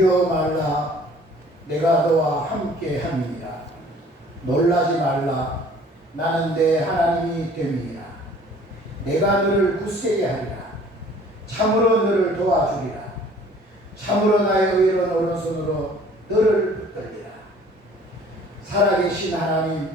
두려워 말라. 내가 너와 함께 함이니라. 놀라지 말라. 나는 내 하나님이 됨이니라. 내가 너를 굳세게 하리라. 참으로 너를 도와주리라. 참으로 나의 의로운 오른손으로 너를 붙들리라. 살아계신 하나님,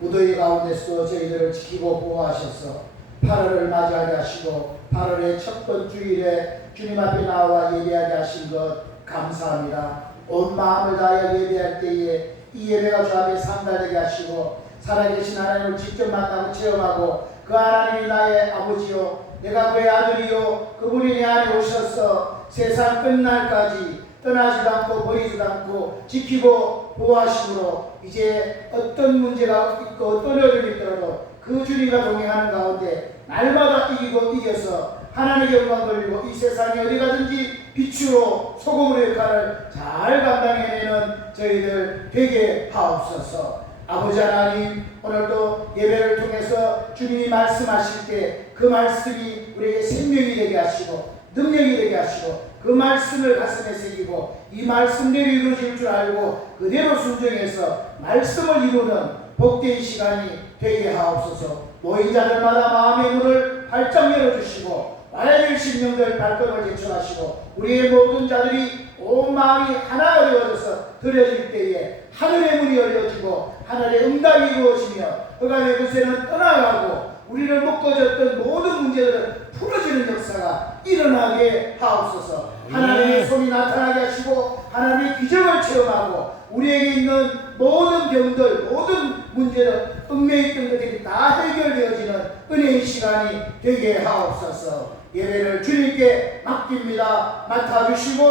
무더위 가운데서 저희들을 지키고 보호하셔서 8월을 맞이하게 하시고 8월의 첫 번째 주일에 주님 앞에 나와 예배하게 하신 것 감사합니다. 온 마음을 다하여 예배할 때에 이 예배가 주 앞에 상달되게 하시고 살아계신 하나님을 직접 만나고 체험하고 그 하나님이 나의 아버지요 내가 그의 아들이요 그분이 내 안에 오셔서 세상 끝날까지 떠나지도 않고 버리지도 않고 지키고 보호하심으로 이제 어떤 문제가 있고 어떤 어려움이 있더라도 그 주님과 동행하는 가운데 날마다 이기고 이겨서 하나님의 영광 돌리고 이 세상에 어디 가든지 빛으로 소금으로 역할을 잘 감당해내는 저희들 되게 하옵소서. 아버지 하나님, 오늘도 예배를 통해서 주님이 말씀하실 때 그 말씀이 우리에게 생명이 되게 하시고 능력이 되게 하시고 그 말씀을 가슴에 새기고 이 말씀대로 이루어질 줄 알고 그대로 순종해서 말씀을 이루는 복된 시간이 되게 하옵소서. 모인 자들마다 마음의 문을 활짝 열어주시고 와야 될 심령들 발걸음을 제출하시고 우리의 모든 자들이 온 마음이 하나가 되어져서 드려질 때에 하늘의 문이 열려지고 하늘의 응답이 이루어지며 흑암의 권세는 떠나가고 우리를 묶어졌던 모든 문제들을 풀어지는 역사가 일어나게 하옵소서. 하나님의 손이 나타나게 하시고 하나님의 기적을 체험하고 우리에게 있는 모든 병들 모든 문제들 얽매여 있던 것들이 다 해결되어지는 은혜의 시간이 되게 하옵소서. 예배를 주님께 맡깁니다. 맡아주시고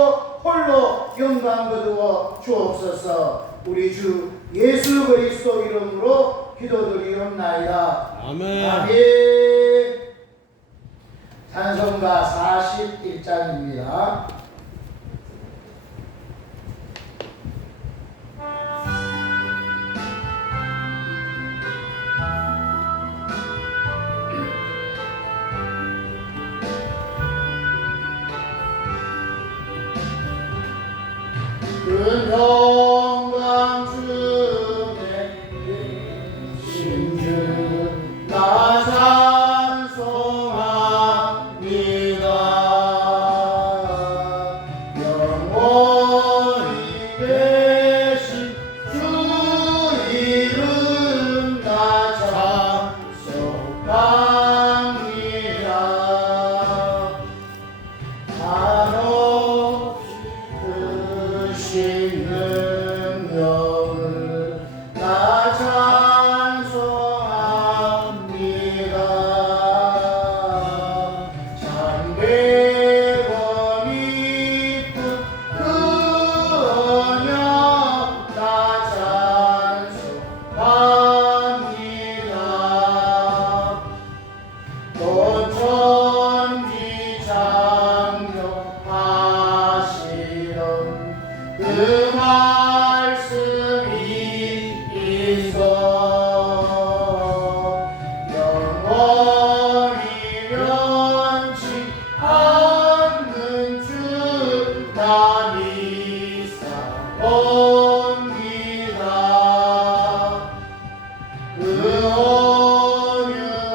홀로 영광 거두어 주옵소서. 우리 주 예수 그리스도 이름으로 기도드리옵나이다. 아멘. 아멘. 찬송가 41장입니다. 그 영광 중에 신주 나 찬송합니다. 영원히 계신 주 이름 나 찬송합니다. 한없이 크신 능력을 나 찬송합니다. 참되고 이쁜 그 언약 나 찬송합니다. 또 천지 창조하시던 그 말씀이 있어 영원히 변치 않는 줄 나 믿사옵니다. 그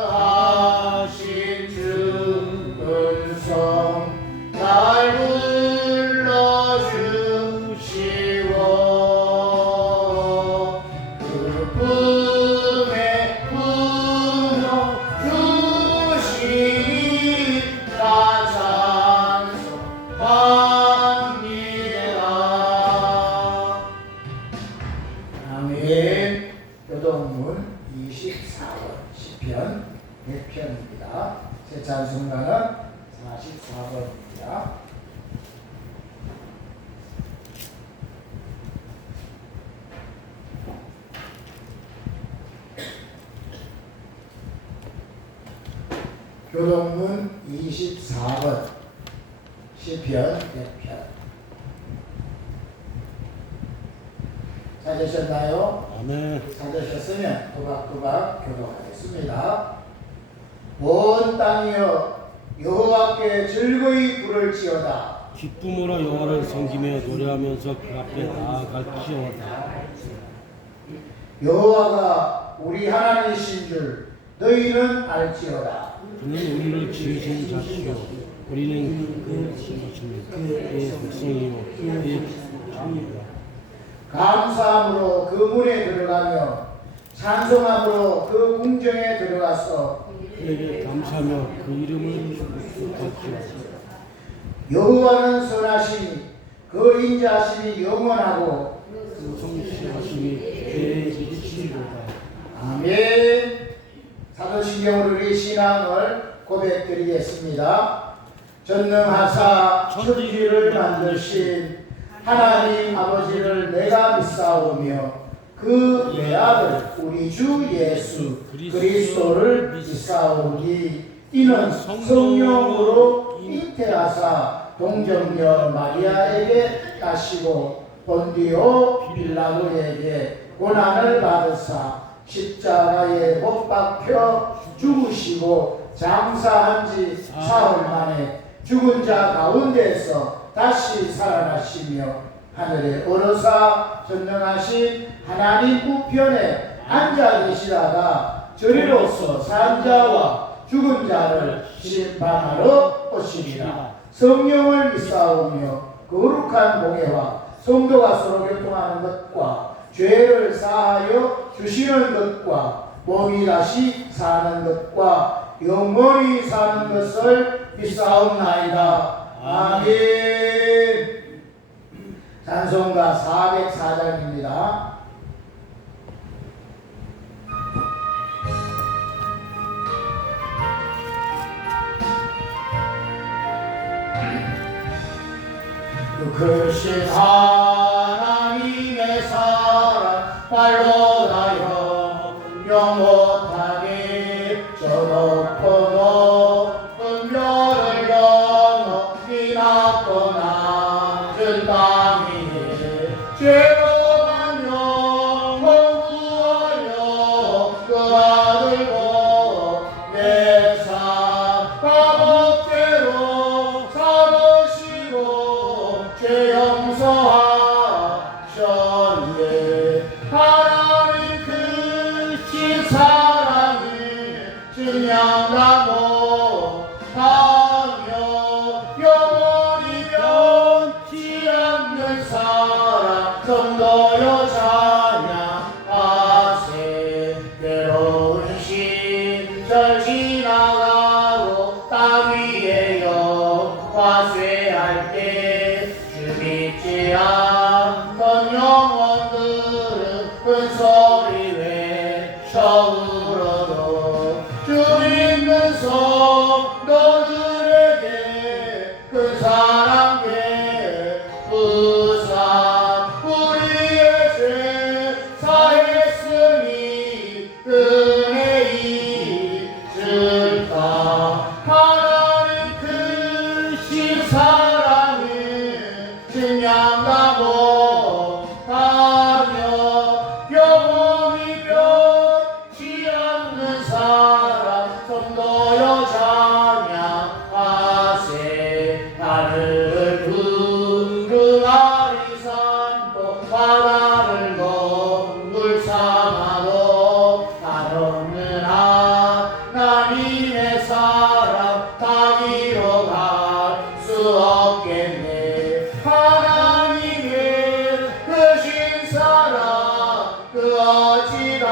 온유하신 주 은성 날 불러주시고 그 품에 품어 주시니 나 찬송합니다. 아멘. 교동문 24번 시편 100편입니다. 제 찬송가는 44번입니다. 교동문 24번 시편 100편 찾으셨나요? 아멘. 찾으셨으면 또박또박 교독하겠습니다. 온 땅이여 여호와께 즐거이 부를지어다. 기쁨으로 여호와를 섬기며 노래하면서 그 앞에 나아갈지어다. 여호와가 우리 하나님이신 줄 너희는 알지어다. 그는 우리를 지으신 자시요 우리는 그 지으신 그의 백성이요 그의 자녀이다. 감사함으로 그 문에 들어가며 찬송함으로 그 궁정에 들어가서 그에게 감사하며 그 이름을 축복할지어다. 여호와는 선하시니 그 인자하심이 영원하고 그 성실하심이 그의 이치로다. 아멘. 사도신경으로 우리 신앙을 고백드리겠습니다. 전능하사 천지를 만드신 하나님 아버지를 내가 믿사오며 그 외아들 우리 주 예수 그리스도를 믿사오니 이는 성령으로 잉태하사 동정녀 마리아에게 따시고 본디오 빌라도에게 고난을 받으사 십자가에 못 박혀 죽으시고 장사한 지 사흘 만에 죽은 자 가운데서 다시 살아나시며 하늘에 오르사 전능하신 하나님 우편에 앉아 계시다가 저리로서 산 자와 죽은 자를 심판하러 오시리라. 성령을 믿사오며 거룩한 공예와 성도가 서로 교통하는 것과 죄를 사하여 주시는 것과 몸이 다시 사는 것과 영원히 사는 것을 믿사옵나이다. 아멘. 찬송가 404장입니다. 크신 하나님의 사랑 발로 나여 영원하게 저 높고 높은 별을 넘어 이 낮고 낮은 땅 위에 죄로만 영혼 구하여 그 아들 보내 감옥죄로 사르시고 죄 용서하셨네. 하나님 크신 사랑을 증명하고 하며 영원히 변치 않는 사랑 성도여 찬양하세. 괴로운 시절 지나가고 땅 위에 여호와 쇠할 때 주 믿지 않던 영혼들은 큰 소리 외쳐 울어도 주 믿는 성도들에게 큰 사랑 베푸사 우리의 죄 사했으니 은혜 잊을까. 하나님 크신 사랑을 증명하고 하며 영원히 변치 않는 사랑 성도여 찬양하세. 하늘을 두루마리 산도 바다를 동굴 삼아도 한없는 하나님의 사랑 다기로 갈 수 없겠네. 하나님의 크신 사랑 그 어찌다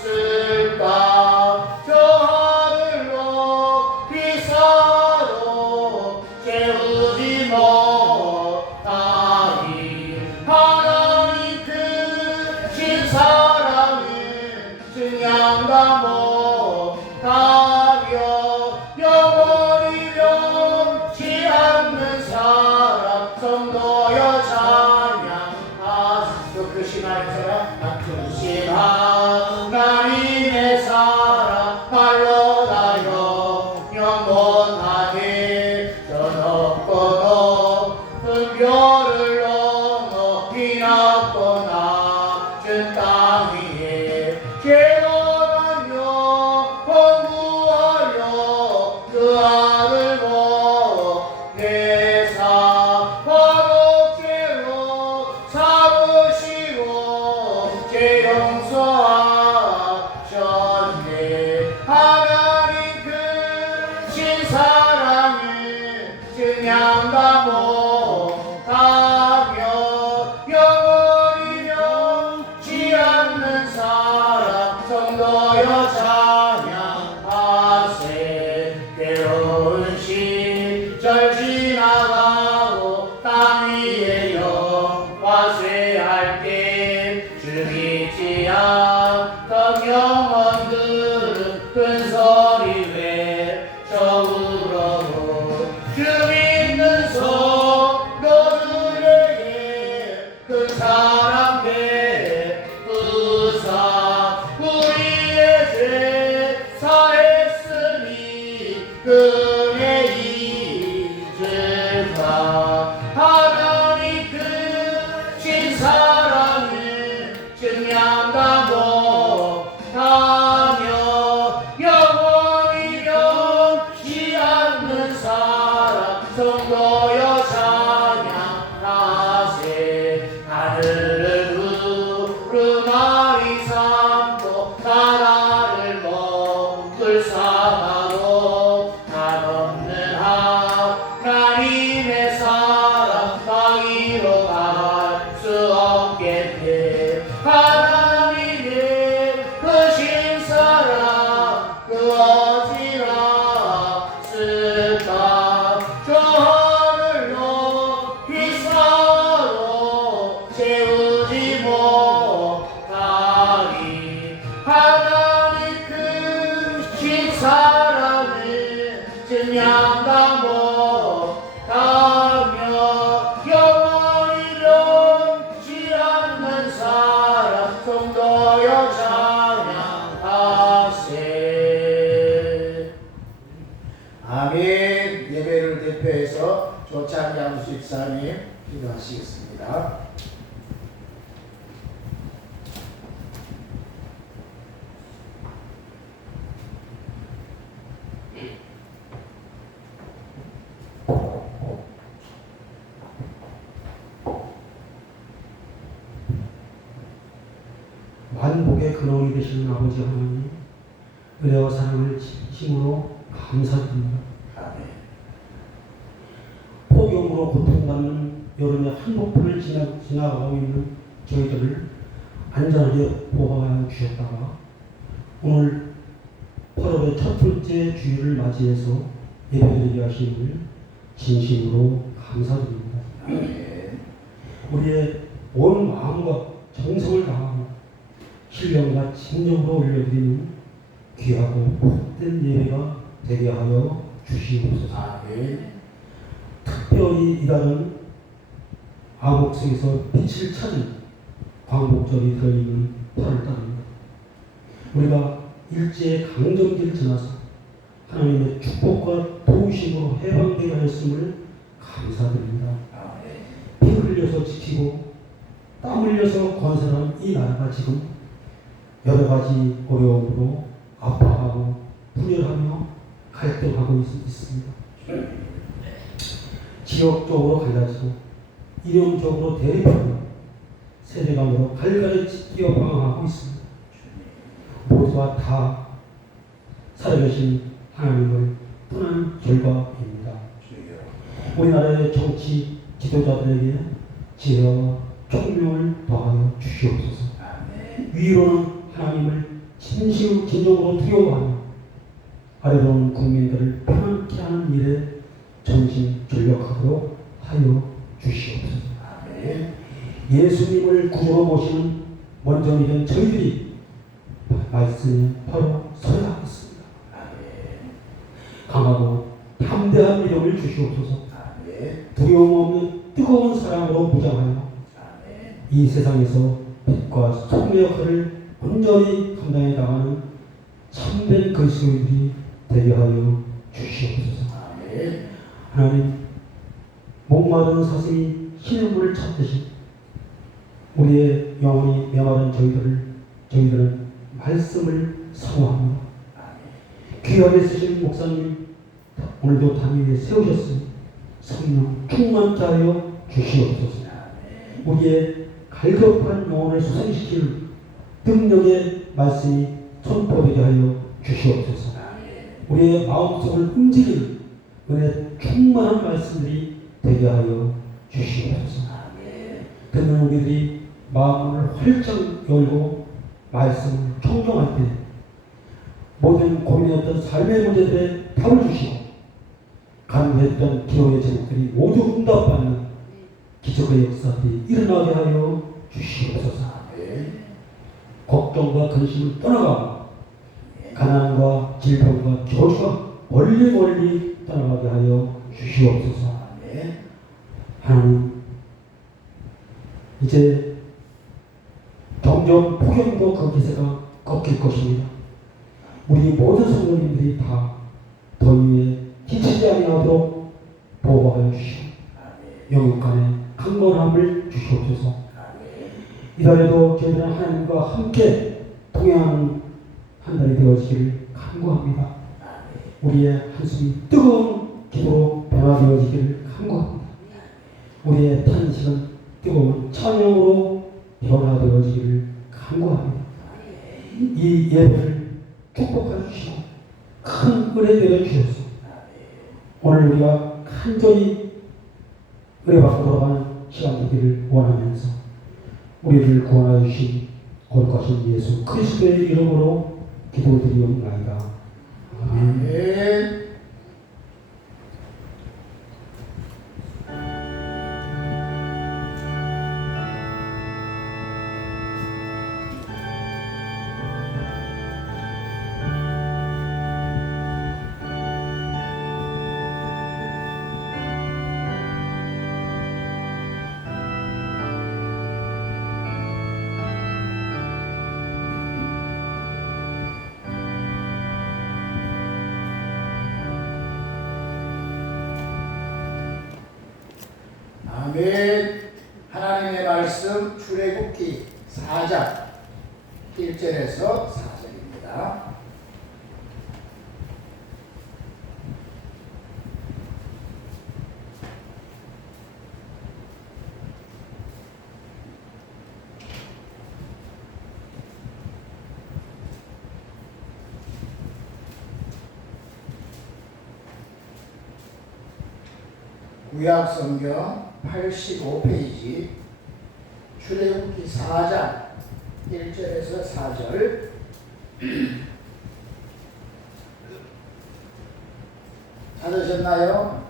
쓸까. 저 하늘로 비사로 채우지 못하리. 하나님 크신 사랑을 증명다 못하며 영원히 변치 않는 사랑 성도여 찬양하세. 그 크신 하나님의 사랑 크신 하나님의 사랑 발로 나여 영원하게 저 높고 높은 별을 넘어 이 낮고 낮은 땅 위에 죄로만 찬양하세. 괴로운 시절 지나가고 땅 위에 영화 쇠할 때 죽이지 않던 영혼들은 큰 소리 외쳐 울어도 주 믿는 성도들에게 큰 사랑 베푸사. 우리의 죄 사했으니 그의 잊을까. 하나님 크신 사랑을 증명다 못하며 영원히 변치 않는 사랑 성도여 찬양하세. 하늘을 구름아리 삼고 나라를 먹을 삼아도 한없는 하나님의 사랑 방위로 갈 수 없겠네. 하나님의 크신 사랑 그 어찌나 쓸까. 저 하늘 높이 쌓아도 채우지 못하리. 하나님 크신 사랑을 증명다 못하며 영원히 변치 않는 사랑 성도여 찬양하세. 아멘. 예배를 대표해서 조찬 양수 집사님 기도하시겠습니다. 만복의 근원이 되시는 아버지 하나님, 은혜와 사랑을 진심으로 감사드립니다. 아멘. 폭염으로 고통받는 여름의 한복판을 지나가고 있는 저희들을 안전하게 보호하여 주셨다가 오늘 8월의 첫 번째 주일을 맞이해서 예배드리게 하심을 진심으로 감사드립니다. 아멘. 우리의 온 마음과 정성을 다하고 신령과 진정으로 올려드리는 귀하고 복된 예배가 되게 하여 주시옵소서. 아멘. 특별히 일하는 암흑 속에서 빛을 찾은 광복절이 들어있는 8월달입니다. 우리가 일제의 강점기를 지나서 하나님의 축복과 도우심으로 해방되게 하였음을 감사드립니다. 아멘. 피 흘려서 지키고 땀 흘려서 건설한 이 나라가 지금 여러 가지 어려움으로 아파하고 분열하며 갈등하고 있습니다. 지역적으로 갈라지고 이념적으로 대립하며 세대간으로 갈갈이 뛰어 방황하고 있습니다. 모두가 다 살아계신 하나님을 떠난 결과입니다. 우리나라의 정치 지도자들에게 지혜와 총명을 더하여 주시옵소서. 위로는 하나님을 진정으로 두려워하며 아래로는 국민들을 편안케 하는 일에 전심전력하도록 하여 주시옵소서. 예수님을 구주로 모시는 먼저 된 저희들이 말씀에 바로 서야 하겠습니다. 강하고 담대한 믿음을 주시옵소서. 두려움 없는 뜨거운 사랑으로 무장하여 이 세상에서 빛과 소금의 역할을 온전히 감당해 나가는 참된 그리스도인들이 되게 하여 주시옵소서. 하나님, 목마른 사슴이 신의 물을 찾듯이 우리의 영혼이 메마른 저희들은 말씀을 사모하며 귀하게 쓰신 목사님 오늘도 담 위에 세우셨으니 성령 충만케 하여 주시옵소서. 우리의 갈급한 영혼을 수생시킬 능력의 말씀이 선포되게 하여 주시옵소서. 우리의 마음속을 움직이는 은혜 충만한 말씀들이 되게 하여 주시옵소서. 듣는 우리들이 마음을 활짝 열고 말씀을 청정할 때 모든 고민했던 삶의 문제들에 답을 주시고 간구했던 기도의 제목들이 모두 응답받는 기적의 역사들이 일어나게 하여 주시옵소서. 걱정과 근심을 떠나가고 가난과 질병과 저주가 멀리 떠나가게 하여 주시옵소서. 하나님, 이제 점점 폭염도 그 기세가 꺾일 것입니다. 우리 모든 성도님들이 다 더위에 지치지 아니하도록 보호하여 주시고 영육간에 강건함을 주시옵소서. 이달에도 저희들은 하나님과 함께 동행하는 한 달이 되어지기를 간구합니다. 우리의 한숨이 뜨거운 기도로 변화되어지기를 간구합니다. 우리의 탄식은 뜨거운 찬양으로 변화되어지기를 간구합니다. 이 예배를 축복해 주시고 큰 은혜 되어 주셔서 오늘 우리가 간절히 은혜 받고 돌아가는 시간 되기를 원하면서 우리를 구원하여 주신 거룩하신 예수 그리스도의 이름으로 기도드리옵나이다. 아멘. 아멘. 하나님의 말씀 출애굽기 4장 1절에서 4절입니다. 구약성경 85페이지 출애굽기 4장 1절에서 4절 찾으셨나요?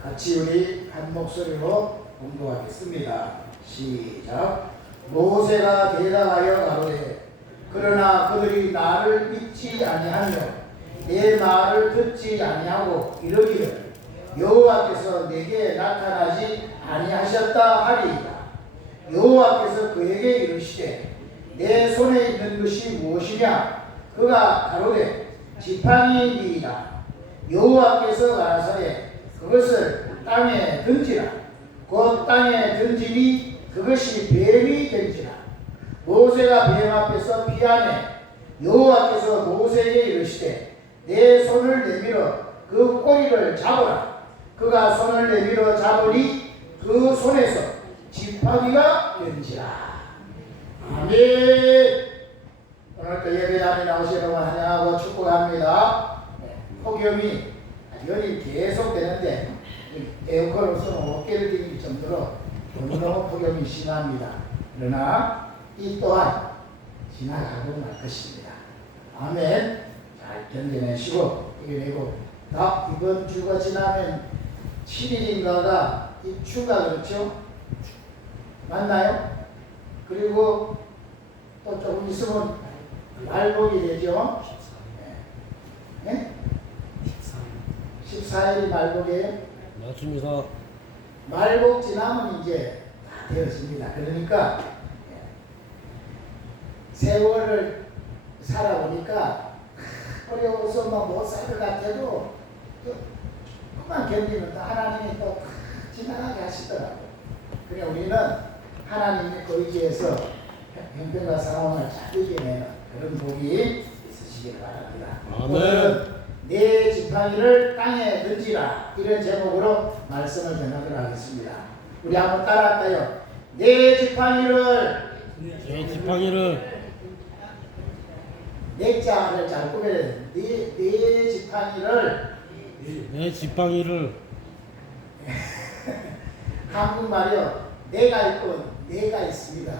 같이 우리 한 목소리로 공부하겠습니다. 시작. 모세가 대답하여 가로되 그러나 그들이 나를 믿지 아니하며 내 말을 듣지 아니하고 이르기를 여호와께서 내게 나타나지 아니하셨다 하리이다. 여호와께서 그에게 이르시되 내 손에 있는 것이 무엇이냐? 그가 가로되 지팡이니이다. 여호와께서 가라사대 그것을 땅에 던지라. 곧 땅에 던지니 그것이 뱀이 된지라. 모세가 뱀 앞에서 피하매 여호와께서 모세에게 이르시되 내 손을 내밀어 그 꼬리를 잡으라. 그가 손을 내밀어 잡으니 그 손에서 지팡이가 된지라. 아멘. 오늘도 예배당에 나오신 여러분 환영하고 축복합니다. 폭염이 연일 계속 되는데 에어컨 없으면 어깨를 들릴 정도로 너무너무 폭염이 심합니다. 그러나 이 또한 지나가고 말 것입니다. 아멘. 잘 견뎌내시고 이겨내고 이번 주가 지나면 7일인가가 입추가 그렇죠? 맞나요? 그리고 또 조금 있으면 말복이 되죠? 네? 14일이 말복이에요? 맞습니다. 말복 지나면 이제 다 되었습니다. 그러니까 세월을 살아보니까 어려워서 못 살 것 같아도 그만 견디면 또 하나님이 또 지나가게 하시더라고요. 그래 우리는 하나님의 의지에서 형편과 상황을 잘 이겨내는 그런 복이 있으시길 바랍니다. 아멘. 오늘은 내 지팡이를 땅에 던지라 이런 제목으로 말씀을 전하도록 하겠습니다. 우리 한번 따라할까요? 내 지팡이를 내 자를 잘 꾸며야 돼. 내 지팡이를 한국말이요. 내가 있고 내가 있습니다.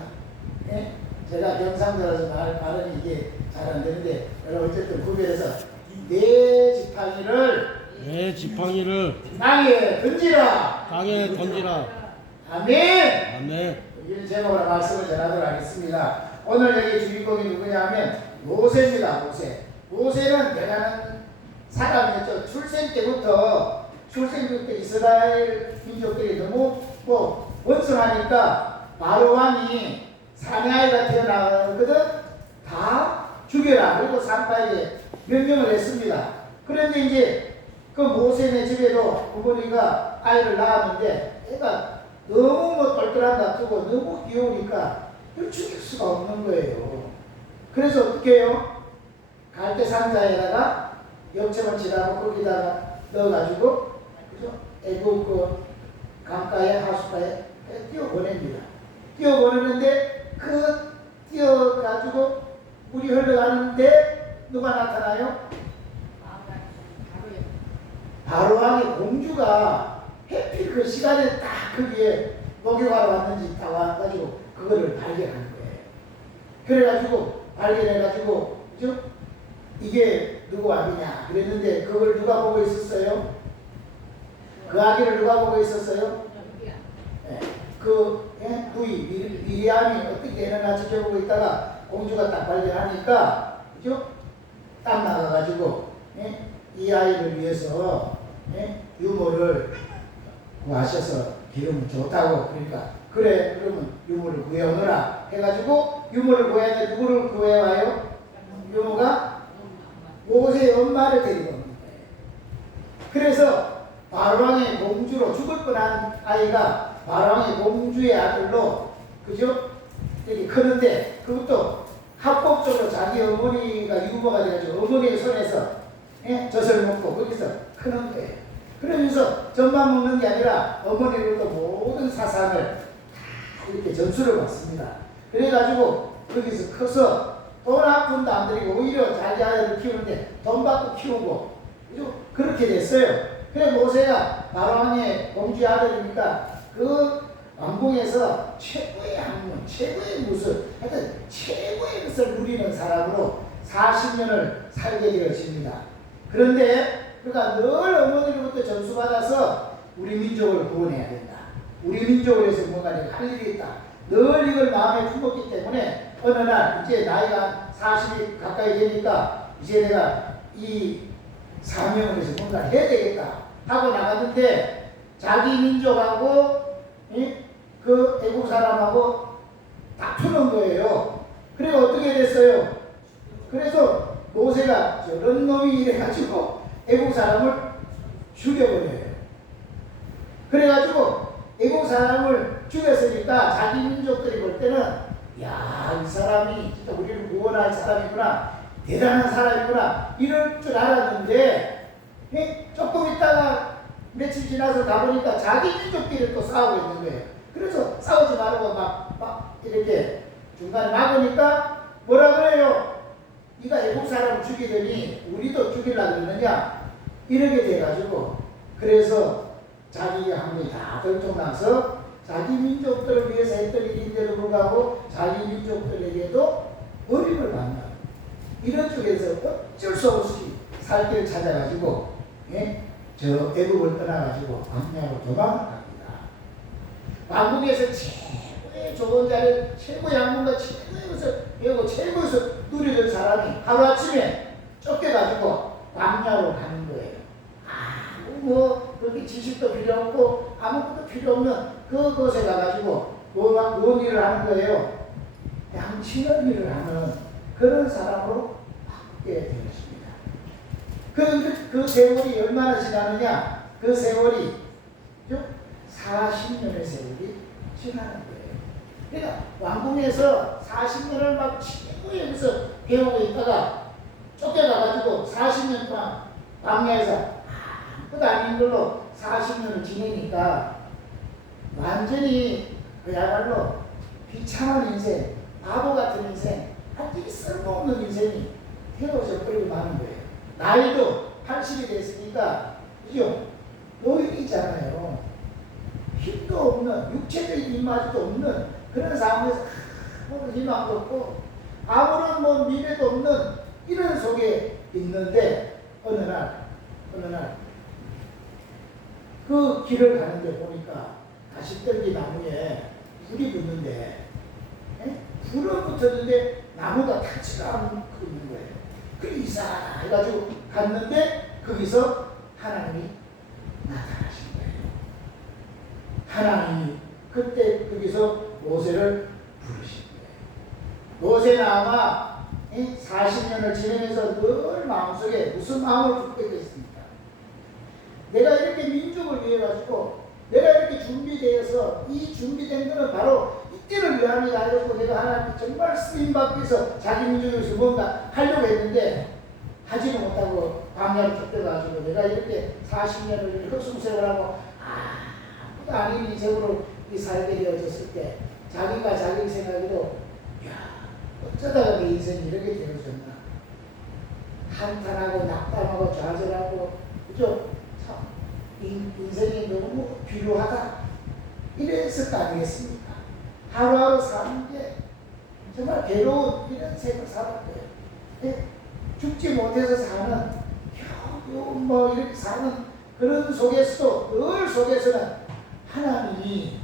네? 제가 경상도라서 발음이 이게 잘 안 되는데 여러분 어쨌든 구별해서 내 지팡이를 땅에 던지라. 땅에 던지라. 아멘. 아멘. 이런 제목으로 말씀을 전하도록 하겠습니다. 오늘 여기 주인공이 누구냐 하면 모세입니다. 모세는 대단한 사람이었죠. 출생 때부터 이스라엘 민족들이 너무 원성하니까 바로 왕이 사내아이가 태어나거든 다 죽여라. 그리고 산파에게 명령을 했습니다. 그런데 이제 그 모세네 집에도 부모니가 아이를 낳았는데 애가 너무 똘똘한 놔두고 너무 귀여우니까 이걸 죽일 수가 없는 거예요. 그래서 어떻게 해요? 갈대 상자에다가 역청을 칠하고 거기다가 넣어가지고 그죠? 애국 그 강가에 하수가에 띄워보냅니다. 띄워보내는데 그 띄워가지고 물이 흘러가는데 누가 나타나요? 바로왕의 공주가 해필 그 시간에 딱 거기에 목욕하러 왔는지 딱 와가지고 그거를 발견한 거예요. 그래가지고 발견해가지고 그죠? 이게 누구 아기냐 그랬는데 그걸 누가 보고 있었어요? 그 아기를 누가 보고 있었어요? 네. 누이 미리암이 어떻게 되느냐 지켜보고 있다가 공주가 딱 발견하니까 그죠? 딱 나가가지고 이 아이를 위해서 유모를 구하셔서 기르면 좋다고 그러니까 그래 그러면 유모를 구해오너라 해가지고 유모를 구해야 돼. 누구를 구해와요? 유모가 모세의 엄마를 데리고 옵니다. 그래서 바로왕의 공주로 죽을 뻔한 아이가 바로왕의 공주의 아들로 그죠? 이렇게 크는데 그것도 합법적으로 자기 어머니가 유모가 돼가지고 어머니의 손에서 젖을 먹고 거기서 크는 거예요. 그러면서 젖만 먹는 게 아니라 어머니로부터 모든 사상을 다 이렇게 전수를 받습니다. 그래가지고 거기서 커서 돈 한 푼도 안 들이고 오히려 자기 아이를 키우는데 돈 받고 키우고 그죠? 그렇게 됐어요. 그래 모세가 바로왕의 공주의 아들이니까 그 왕궁에서 최고의 학문, 최고의 무술, 하여튼 최고의 것을 누리는 사람으로 40년을 살게 되어집니다. 그런데 그가 늘 어머니로부터 전수받아서 우리 민족을 구원해야 된다. 우리 민족을 위해서 뭔가 할 일이 있다. 늘 이걸 마음에 품었기 때문에 어느 날 이제 나이가 40이 가까이 되니까 이제 내가 이 사명을 해서 뭔가 해야 되겠다 하고 나갔는데 자기 민족하고 그 애국 사람하고 다투는 거예요. 그래 어떻게 됐어요? 그래서 모세가 저런 놈이 이래가지고 애국 사람을 죽여버려요. 그래가지고 애국 사람을 죽였으니까 자기 민족들이 볼 때는 야, 이 사람이 진짜 우리를 구원할 사람이구나, 대단한 사람이구나 이럴 줄 알았는데 조금 있다가 며칠 지나서 가보니까 자기 민족끼리 또 싸우고 있는 거예요. 그래서 싸우지 말고 막 이렇게 중간에 막으니까 뭐라 그래요? 네가 애국 사람을 죽이더니 우리도 죽이려고 그러느냐 이렇게 돼가지고 그래서 자기가 한 번이 다 들통나서 자기 민족들을 위해서 했던 일인데도 불구하고 자기 민족들에게도 어림을 받는 이런 쪽에서 어쩔 수 없이 살 길을 찾아가지고 저 애국을 떠나가지고 광야로 도망을 갑니다. 왕궁에서 최고의 좋은 자리, 최고의 학문과 최고의 것을 배우고 최고의 것을 누리던 사람이 하루아침에 쫓겨가지고 광야로 가는 거예요. 그렇게 지식도 필요 없고 아무것도 필요 없는 그곳에 가가지고 뭔 일을 하는 거예요? 양치는 일을 하는 그런 사람으로 바뀌게 되었습니다. 그 세월이 얼마나 지나느냐? 그 세월이 40년의 세월이 지나는 거예요. 그러니까 왕궁에서 40년을 막 최고의 여기서 배우고 있다가 쫓겨나가지고 40년 동안 광야에서 아무것도 아닌 걸로 40년을 지내니까 완전히 그야말로 비참한 인생, 바보 같은 인생, 한쪽이 쓸모없는 인생이 태워져 버리고 마는 거예요. 나이도 80이 됐으니까 그죠? 노인이잖아요. 힘도 없는, 육체적인 입맛도 없는 그런 상황에서 아무런 희망도 없고 아무런 뭐 미래도 없는 이런 속에 있는데 어느 날 그 길을 가는데 보니까 가시떨기 나무에 불이 붙는데 불은 붙었는데 나무가 타지가 않고 있는 거예요. 그 이상해가지고 갔는데 거기서 하나님이 나타나신 거예요. 하나님이 그때 거기서 모세를 부르신 거예요. 모세는 아마 40년을 지내면서 늘 마음속에 무슨 마음을 품고 있겠습니까? 내가 이렇게 민족을 위해 가지고 내가 이렇게 준비되어서 이 준비된 것은 바로 이때를 위함이다 해서 내가 하나님 정말 쓰임받기 위해서 자기 민족을 위해서 뭔가 하려고 했는데 하지는 못하고 광야로 쫓겨가지고 내가 이렇게 40년을 흑수생활을 하고 아무도 아닌 인생으로 살게 되어졌을 때 자기가 자기 생각에도 야 어쩌다가 내 인생이 이렇게 되어졌나 한탄하고 낙담하고 좌절하고 그죠? 참 인생이 너무 비루하다 이랬을 거 아니겠습니까? 하루하루 사는 게 정말 괴로운 이런 생을 살았고요. 죽지 못해서 사는 겨우 뭐 이렇게 사는 그런 속에서도 늘 속에서는 하나님이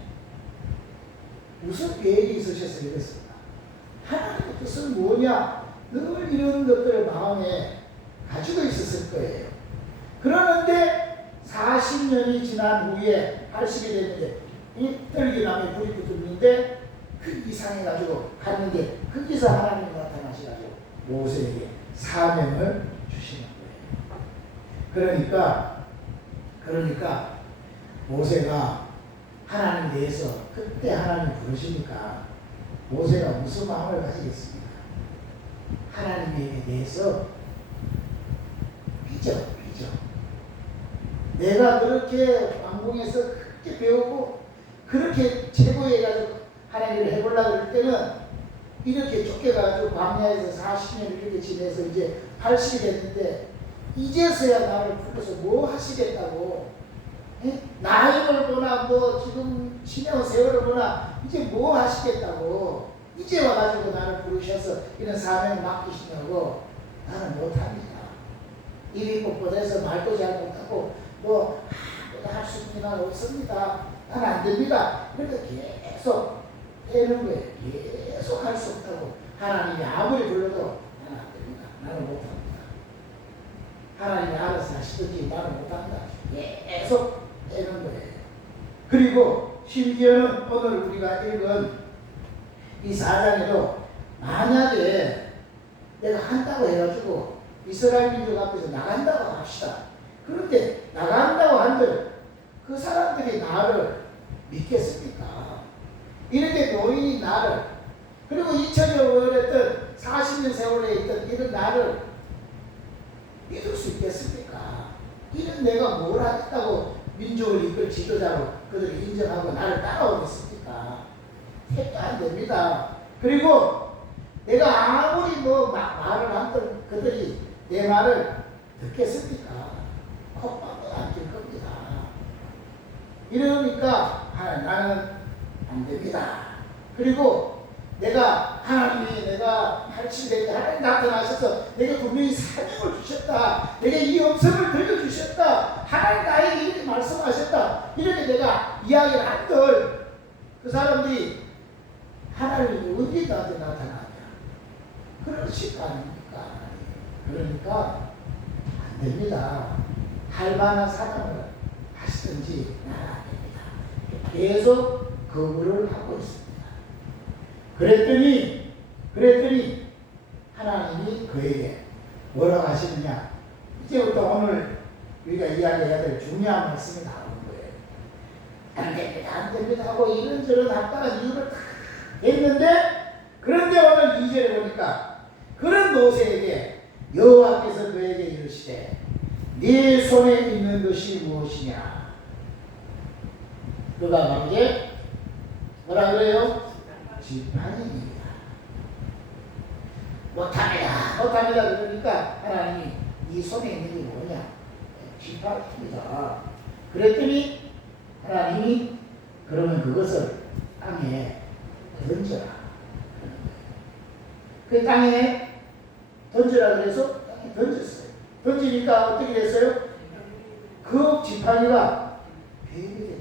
무슨 계획이 있으셔서 이랬습니다. 하나님의 뜻은 뭐냐? 늘 이런 것들을 마음에 가지고 있었을 거예요. 그러는데 40년이 지난 후에 80이 됐는데 이 떨기나무에 불이 붙었는데 그 이상해가지고 갔는데 거기서 하나님이 나타나셔가지고 모세에게 사명을 주시는 거예요. 그러니까 모세가 하나님 대해서 그때 하나님 부르시니까 모세가 무슨 마음을 가지겠습니까? 하나님에 대해서 삐져. 내가 그렇게 왕궁에서 그렇게 배우고 그렇게 최고해가지고 하나님을 해보려고 할 때는 이렇게 쫓겨가지고 광야에서 40년 이렇게 지내서 이제 80이 됐는데 이제서야 나를 불러서 뭐 하시겠다고 나이를 보나 뭐 지금 지내온 세월을 보나 이제 뭐 하시겠다고 이제 와가지고 나를 부르셔서 이런 사명을 맡기시냐고 나는 못합니다. 입이 뻣뻣해서 말도 잘 못하고 뭐 아무도 할 수 있는 건 없습니다. 나는 안 됩니다. 그러니까 계속 해는 거예요. 계속 할 수 없다고 하나님이 아무리 불러도 나는 안 됩니다. 나는 못합니다. 하나님이 알아서 하시든지 나는 못합니다. 계속 해는 거예요. 그리고 심지어는 오늘 우리가 읽은 이 4장에도 만약에 내가 한다고 해가지고 이스라엘 민족 앞에서 나간다고 합시다. 그런데 나간다고 한들 그 사람들이 나를 믿겠습니까? 이렇게 노인이 나를 그리고 2000여 년했던 40년 세월에 있던 이런 나를 믿을 수 있겠습니까? 이런 내가 뭘 하겠다고 민족을 이끌 지도자로 그들이 인정하고 나를 따라오겠습니까? 택도 안 됩니다. 그리고 내가 아무리 뭐 말을 하던 그들이 내 말을 듣겠습니까? 콧방도 안 낄 겁니다. 이러니까 나는 안 됩니다. 그리고 하나님이 내가 80대 때 하나님 나타나셔서 내게 분명히 사명을 주셨다. 내게 이 음성을 들려주셨다. 하나님 나에게 이렇게 말씀하셨다. 이렇게 내가 이야기를 한들 그 사람들이 하나님이 어디 나한테 나타나냐. 그러실 거 아닙니까? 그러니까 안 됩니다. 할 만한 사명을 하시든지 나는 안 됩니다. 계속 거부를 하고 있습니다. 그랬더니 하나님이 그에게 뭐라고 하시느냐. 이제부터 오늘 우리가 이야기해야 될 중요한 말씀이 나오는 거예요. 안 됩니다 하고 이런저런 하다가 이유를 다 했는데 그런데 오늘 2절에 보니까 그런 모세에게 여호와께서 그에게 이르시되 네 손에 있는 것이 무엇이냐. 그가 바로 이제 뭐라 그래요? 지팡이입니다. 못합니다. 그러니까 하나님이 이 손에 있는 게 뭐냐? 지팡이입니다. 그랬더니 하나님이 그러면 그것을 땅에 던져라. 그 땅에 던져라 그래서 땅에 던졌어요. 던지니까 어떻게 됐어요? 그 지팡이가 뱀이 된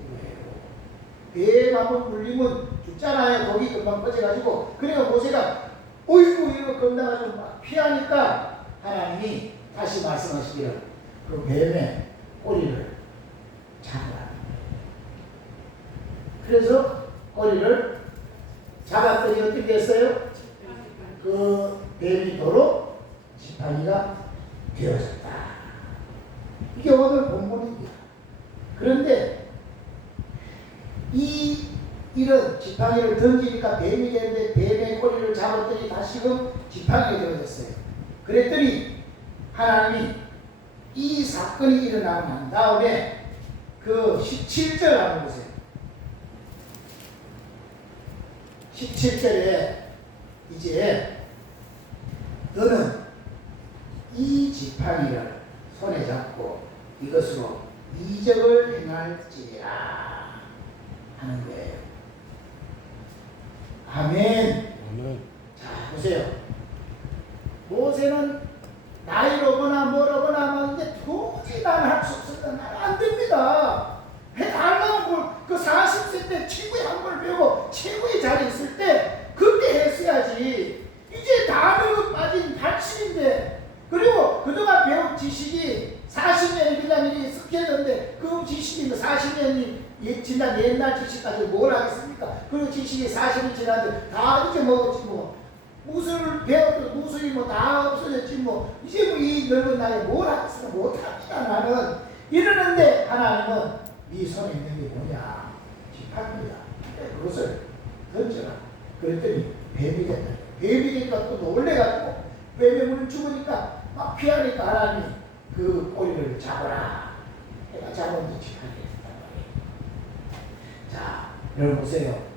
거예요. 뱀 한번 물리면 죽잖아요. 거기 금방 퍼져가지고. 그러니까 모세가 어이구 이거 겁나가지고 막 피하니까 하나님이 다시 말씀하시기를 그 뱀의 꼬리를 잡으라. 그래서 꼬리를 잡았더니 어떻게 됐어요? 그 뱀이 도로 지팡이가 되어졌다. 이게 오늘 본문입니다. 그런데 이런 지팡이를 던지니까 뱀이 되는데 뱀의 꼬리를 잡았더니 다시금 지팡이가 되어졌어요. 그랬더니 하나님이 이 사건이 일어나고 난 다음에 그 17절 한번 보세요. 17절에 이제 너는 이 지팡이를 손에 잡고 이것으로 이적을 행할지라 하는 거예요. 아멘. 아멘. 자, 보세요. 모세는 나이로거나 뭐로거나 하는데 도저히 나는 할 수 없었다. 나는 안 됩니다. 해달라고 그 40세 때 최고의 학문을 배우고 최고의 자리에 있을 때 그때 했어야지. 이제 다음으로 빠진 80인데 그리고 그동안 배운 지식이 40년이 그냥 섞여졌는데 그 지식이 40년이 지난 옛날 지식까지 뭘 하겠습니까? 그리고 지식이 40이 지났는데 다 잊어먹었지 뭐. 무술을 배워도 무술이 뭐 다 없어졌지 뭐. 이제 뭐 이 넓은 나이에 뭘 하겠어. 못합니다 나는. 이러는데 하나님은 네 손에 있는 게 뭐냐? 지팡이야. 그것을 던져라. 그랬더니 뱀이 됐다. 뱀이 되니까 또 놀래가지고 뱀의 물을 죽으니까 막 피하니까 하나님이 그 꼬리를 잡아라. 내가 잡아온 지팡이가 됐단 말이에요. 자, 여러분 보세요.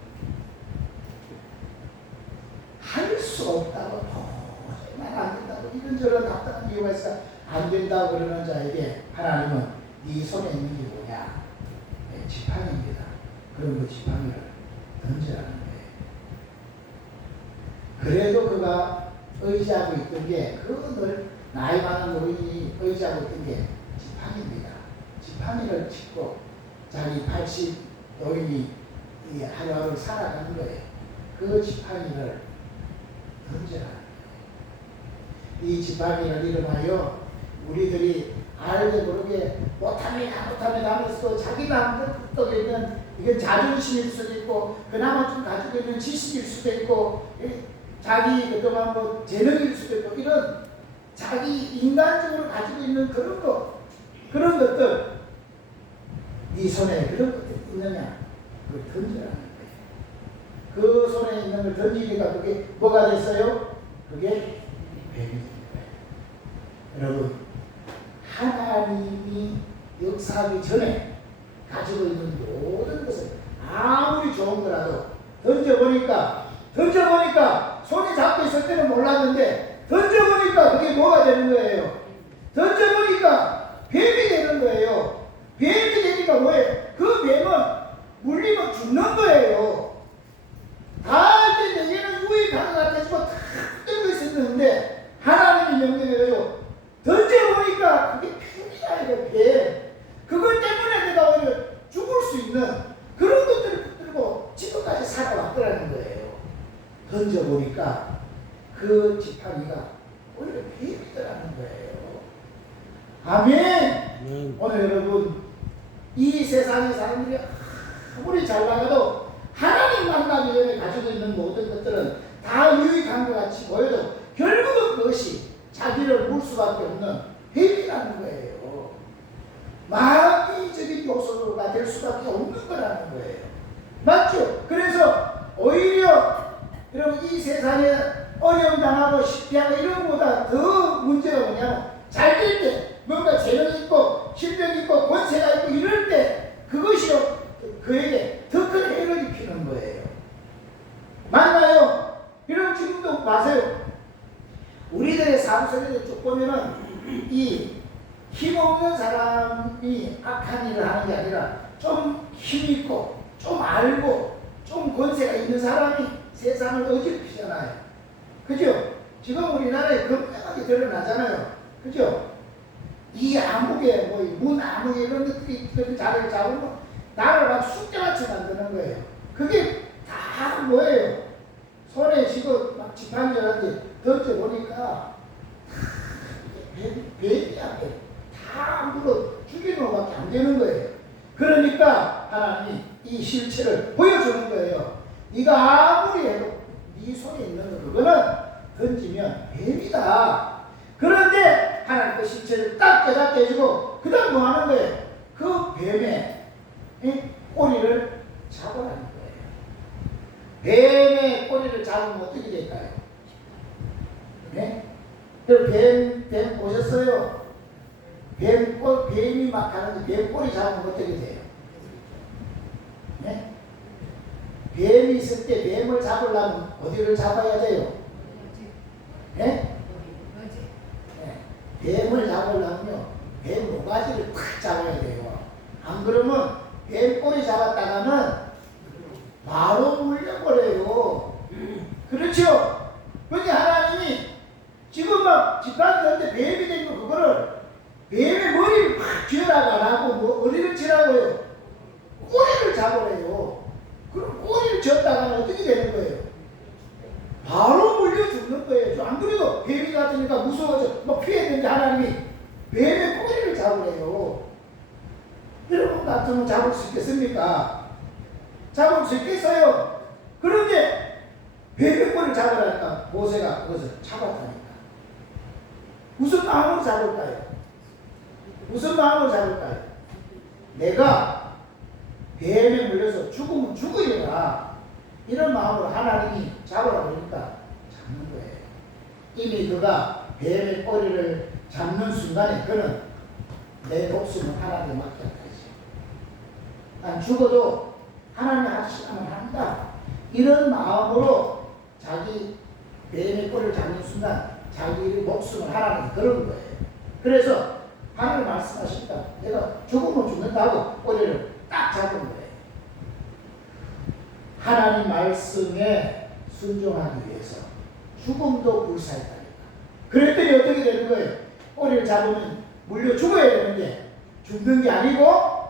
할 수 없다고 도저히 안 된다고 이런저런 답답한 이유가 있어 안 된다고 그러는 자에게 하나님은 네 손에 있는 게 뭐냐? 네, 지팡이입니다. 그럼 그 지팡이를 던지라는 거예요. 그래도 그가 의지하고 있던 게 그 늘 나이 많은 노인이 의지하고 있던 게 지팡이입니다. 지팡이를 짚고 자기 80 노인이 하루하루 살아가는 거예요. 그 지팡이를 던져라. 이 지팡이를 이름하여 우리들이 알게 모르게 못합니다 하면서 자기 마음대로 붙들고 있는 이건 자존심일 수도 있고 그나마 좀 가지고 있는 지식일 수도 있고 자기 그동안 뭐 재능일 수도 있고 이런 자기 인간적으로 가지고 있는 그런 것들 네 손에 그런 것들이 있느냐 그걸 던져라는 거예요. 그 손에 있는 걸 던지니까 그게 뭐가 됐어요? 그게 뱀이 된 거예요. 여러분 하나님이 역사하기 전에 가지고 있는 모든 것을 아무리 좋은 거라도 던져보니까 손에 잡고 있을 때는 몰랐는데 던져보니까 그게 뭐가 되는 거예요? 던져보니까 뱀이 되는 거예요. 뱀이 되니까 뭐예요? 그 뱀은 물리면 죽는 거예요. 다 할 때 내게는 유익한 것 같아서 다 들고 있었는데 하나님이 명령해가지고 던져보니까 그게 뱀이야 이거 뱀. 그것 때문에 내가 오히려 죽을 수 있는 그런 것들을 붙들고 지금까지 살아왔더라는 거예요. 던져보니까 그 지팡이가 오히려 뱀이더라는 거예요. 아멘. 오늘 여러분 이 세상의 사람들이 아무리 잘 나가도 하나님 만나기 전에 가지고 있는 모든 것들은 다 유익한 것 같이 보여도 결국은 그것이 자기를 물 수밖에 없는 뱀이라는 거예요. 마귀적인 요소가 될 수밖에 없는 거라는 거예요. 맞죠? 그래서 오히려 여러분 이 세상에 어려움 당하고 실패하고 이런 것보다 더 문제가 뭐냐면 잘 될 때 뭔가 재능이 있고 실력이 있고 권세가 있고 이럴 때 그것이요 그에게 더 큰 해를 입히는 거예요. 맞나요? 여러분 지금도 마세요. 우리들의 삶 속에서 쭉 보면은 이 힘없는 사람이 악한 일을 하는 게 아니라 좀 힘있고 좀 알고 좀 권세가 있는 사람이 세상을 어지럽히잖아요. 그죠? 지금 우리나라에 금명하게 드러나잖아요. 그죠? 이 암흑에 문 암흑에 이런 것들이 그 자리를 잡으면 나를 막 쑥대같이 만드는 거예요. 그게 다 뭐예요? 손에 쥐고 막 지팡이한테 던져보니까 뱀이야. 다 함부로 죽이는 것밖에 안 되는 거예요. 그러니까 하나님이 이 실체를 보여주는 거예요. 네가 아무리 해도 네 손에 있는 거 그거는 던지면 뱀이다. 그런데 하나님 그 실체를 딱 깨닫게 해주고 그 다음 뭐 하는 거예요? 그 뱀의 꼬리를 잡으라는 거예요. 뱀의 꼬리를 잡으면 어떻게 될까요? 네? 뱀 보셨어요? 뱀이 막 가는데 뱀 꼬리 잡으면 어떻게 돼요? 네? 뱀이 있을 때 뱀을 잡으려면 어디를 잡아야 돼요? 네? 뱀을 잡으려면요, 뱀 모가지를 팍 잡아야 돼요. 안 그러면 뱀 꼬리 잡았다가는 바로 물려버려요. 그렇죠? 근데 하나님이 지금 막 지팡이 던데 뱀이 된 거 그거를 뱀의 머리를 팍 쥐어라가 안 하고 머리를 쥐라고 해요. 꼬리를 잡으래요. 그럼 꼬리를 쥐었다가는 어떻게 되는 거예요? 바로 물려 죽는 거예요. 안 그래도 뱀이 같으니까 무서워서 막 피해야 되는데 하나님이 뱀의 꼬리를 잡으래요. 여러분 같으면 잡을 수 있겠습니까? 잡을 수 있겠어요? 그런데 뱀의 꼬리를 잡으라니까 모세가 그것을 잡았다니까. 무슨 마음으로 잡을까요? 무슨 마음으로 잡을까요? 내가 뱀에 물려서 죽으면 죽으리라. 이런 마음으로 하나님이 잡으라고 그러니까 잡는 거예요. 이미 그가 뱀의 꼬리를 잡는 순간에 그는 내 목숨을 하나님께 맡겼다. 난 죽어도 하나님이 하시면 한다. 이런 마음으로 자기 뱀의 꼬리를 잡는 순간 자기 목숨을 하나님께 걸은 거예요. 그래서 하나님 말씀하십니다. 내가 죽으면 죽는다고 꼬리를 딱 잡은 거예요. 하나님 말씀에 순종하기 위해서 죽음도 불사했다니까. 그랬더니 어떻게 되는 거예요? 꼬리를 잡으면 물려 죽어야 되는데 죽는 게 아니고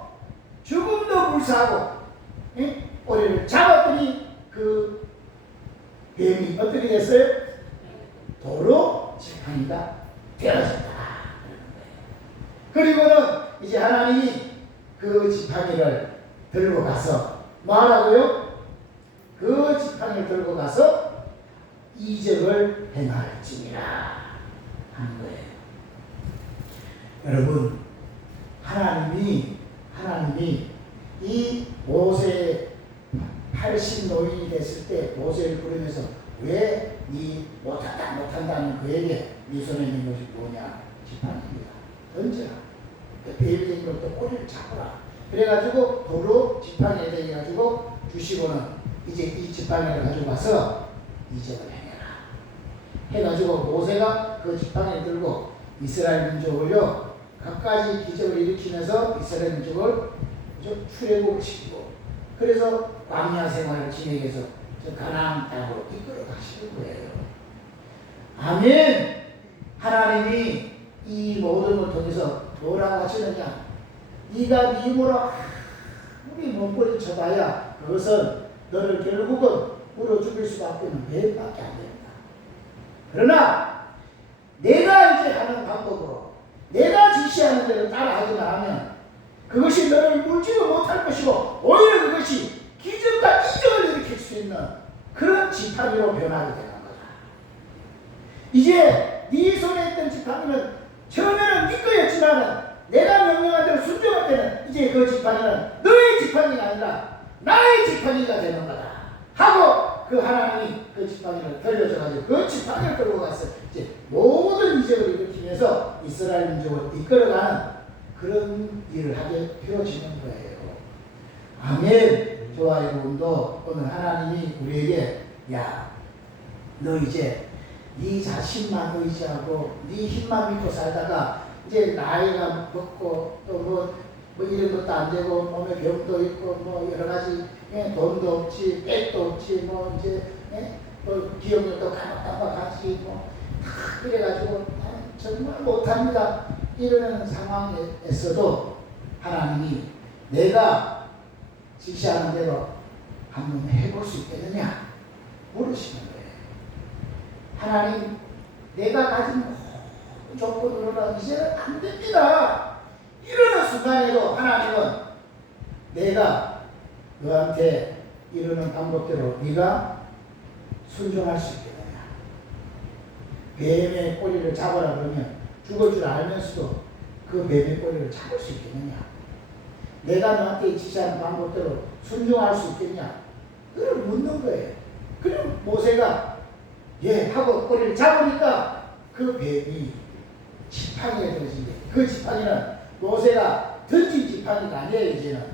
죽음도 불사하고 꼬리를 잡았더니 그 뱀이 어떻게 됐어요? 도로 지팡이가 되어졌다. 그리고는 이제 하나님이 그 지팡이를 들고 가서 뭐 하라고요? 그 지팡이를 들고 가서 이적을 행할지니라 하는 거예요. 여러분, 하나님이 이 모세 80노인이 됐을 때 모세를 부르면서 왜 네 못한다는 그에게 네 손에 있는 것이 뭐냐? 지팡이입니다. 던져라. 뱀이 된 것도 꼬리를 잡아라. 그래가지고 도로 지팡이에 대해가지고 주시고는 이제 이 지팡이를 가지고 가서 이적을 행해라. 해가지고 모세가 그 지팡이를 들고 이스라엘 민족을요 갖가지 기적을 일으키면서 이스라엘 민족을 출애굽을 시키고 그래서 광야 생활을 지내기 위해서 가나안 땅으로 이끌어 가시는 거예요. 아멘. 하나님이 이 모든 걸 통해서 뭐라고 하시느냐? 네가 네 힘으로 아무리 몸부림 쳐봐야 그것은 너를 결국은 물어 죽일 수밖에 없는 뱀밖에 안 됩니다. 그러나 내가 이제 하는 방법으로 내가 지시하는 대로 따라하기만 하면 그것이 너를 물지도 못할 것이고 오히려 그것이 기적과 이적을 일으킬 수 있는 그런 지팡이로 변하게 되는 거다. 이제 네 손에 있던 지팡이는 처음에는 네 거였지만 내가 명령한 대로 순종할 때는 이제 그 지팡이는 너의 지팡이가 아니라 나의 지팡이가 되는 거다 하고 그 하나님이 그 지팡이를 돌려줘가지고 그 지팡이를 끌고 가서 이제 모든 이적을 일으키면서 이스라엘 민족을 이끌어가는 그런 일을 하게 되어지는 거예요. 아멘. 저와 여러분도 오늘 하나님이 우리에게 야, 너 이제 네 자신만 의지하고 네 힘만 믿고 살다가 이제 나이가 먹고 또 뭐 이런 것도 안 되고 몸에 병도 있고 뭐 여러 가지 돈도 없지 백도 없지 뭐 이제 또 기억력도 깜빡깜빡하지 뭐 이래가지고 나는 정말 못합니다 이러는 상황에서도 하나님이 내가 지시하는 대로 한번 해볼 수 있겠느냐 물으시는 거예요. 하나님 내가 가진 모든 조건으로는 이제는 안 됩니다 이러는 순간에도 하나님은 내가 너한테 이러는 방법대로 네가 순종할 수 있겠느냐. 뱀의 꼬리를 잡아라 그러면 죽을 줄 알면서도 그 뱀의 꼬리를 잡을 수 있겠느냐. 내가 너한테 지시하는 방법대로 순종할 수 있겠냐. 그걸 묻는 거예요. 그럼 모세가 예 하고 꼬리를 잡으니까 그 뱀이 지팡이가 되어진 거예요. 그 지팡이는 모세가 던진 지팡이가 아니에요 이제는.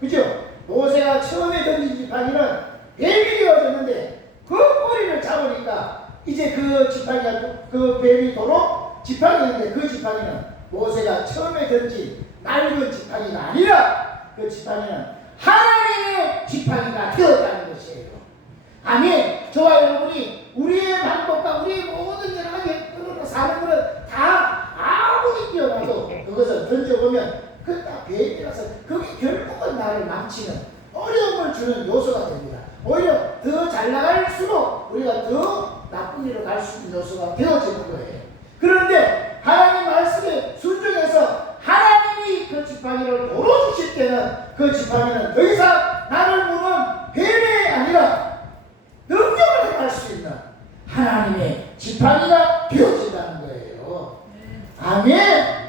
그죠? 모세가 처음에 던진 지팡이는 뱀이 되어졌는데 그 꼬리를 잡으니까 이제 그 지팡이가 그 뱀이 도로 지팡이인데 그 지팡이는 모세가 처음에 던진 낡은 지팡이가 아니라 그 지팡이는 하나님의 지팡이가 되었다는 것이에요. 아멘. 저와 여러분이 우리의 방법과 우리의 모든 여러 가지 사는 것은 다 아무리 뛰어나도 그것을 던져보면 그 다 뱀이라서 그게 결국은 나를 망치는 어려움을 주는 요소가 됩니다. 오히려 더 잘 나갈수록 우리가 더 나쁜 일로 갈 수 있는 요소가 되어지는 거예요. 그런데 하나님 말씀에 순종해서 하나님이 그 지팡이를 도로 주실 때는 그 지팡이는 더 이상 나를 무는 뱀이 아니라 능력을 행할 수 있는 하나님의 지팡이가 되어진다는 거예요. 아멘.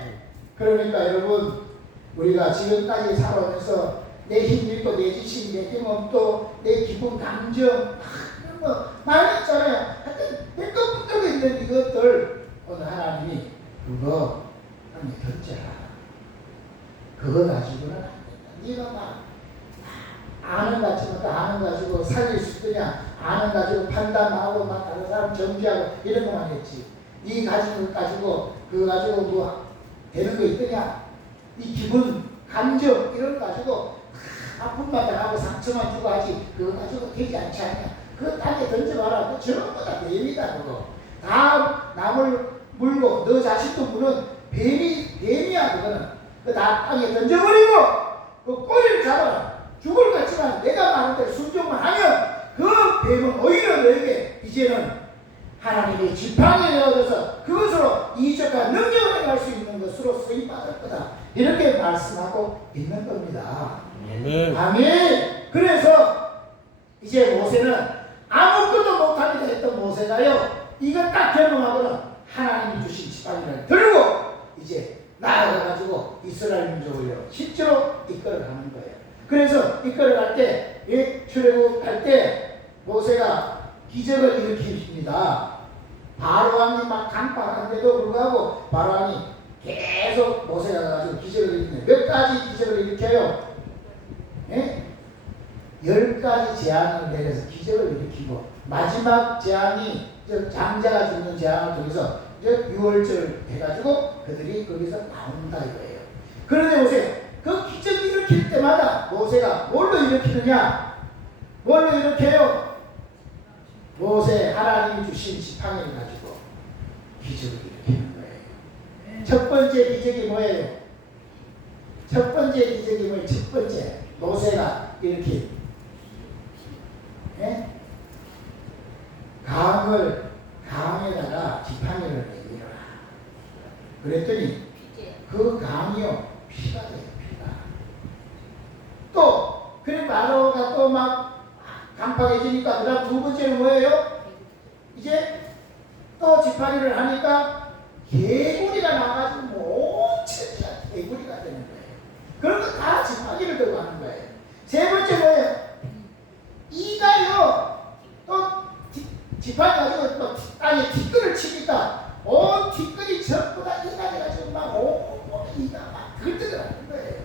그러니까 여러분 우리가 지금까지 살아오면서 내 힘 있고 내 지식, 내 경험도, 내 기분, 감정 뭐 많이 있잖아요. 하여튼 내 것부터 있는 이것들 오늘 하나님이 그거 하나님 결제하라. 그거 가지고는 안 된다. 네가 막 아는 가지고 아는 가지고 살릴 수 있느냐, 아는 가지고 판단하고 막 다른 사람 정지하고 이런 것만 했지. 네 가지고 그거 가지고 뭐 되는 거 있더냐? 이 기분, 감정 이런 거 가지고 아픔만 당하고 상처만 주고 하지 그거 가지고 되지 않지 않냐? 그거 땅에 던져봐라. 그거 전부 다 뱀이다 그거. 다 남을 물고 너 자신도 무는 뱀이야 그거는. 그 다 땅에 던져버리고 그 꼬리를 잡아라. 죽을 것 같지만 내가 말한 대로 순종만 하면 그 뱀은 오히려 너에게 이제는 하나님의 지팡이에 얻어서 그것으로 이적과 능력을 행할 수 있는 것으로 쓰임받을 거다. 이렇게 말씀하고 있는 겁니다. 아멘. 아멘. 그래서 이제 모세는 아무것도 못합니다 했던 모세가요. 이거 딱 경험하고는 하나님이 주신 지팡이를 들고 이제 나아가가지고 이스라엘 민족을요 실제로 이끌어가는 거예요. 그래서 이끌어갈 때 출애굽할 때 모세가 기적을 일으킵니다. 바로왕이 막 강박한데도 불구하고 바로왕이 계속 모세가 가지고 기적을 일으키는데 몇 가지 기적을 일으켜요. 예? 10가지 재앙을 내려서 기적을 일으키고 마지막 재앙이 장자가 죽는 재앙을 통해서 6월절 해가지고 그들이 거기서 나온다 이거예요. 그런데 보세요. 그 기적을 일으킬 때마다 모세가 뭘로 일으키느냐? 뭘로 일으켜요? 모세 하나님이 주신 지팡이를 가지고 기적을 일으키는 거예요. 첫 번째 기적이 뭐예요? 첫 번째 기적이 뭐예요? 첫 번째 모세가 일으킨 강에다가 지팡이를 내밀어라. 그랬더니 그 강이요 피가 돼요. 피가. 또 그래 바로가 또 막 강팍해지니까 그 다음 두 번째는 뭐예요? 이제 또 지팡이를 하니까 개구리가 나가지고 몬천지가 개구리가 되는 거예요. 그런 거 다 지팡이를 들고 하는 거예요. 세 번째 뭐예요? 이가요 또 지팡이 가지고 또 땅에 티끌을 치니까 온 티끌이 전부 다 이가 돼가지고 막 온몸에 이가 막 들들어가는 거예요.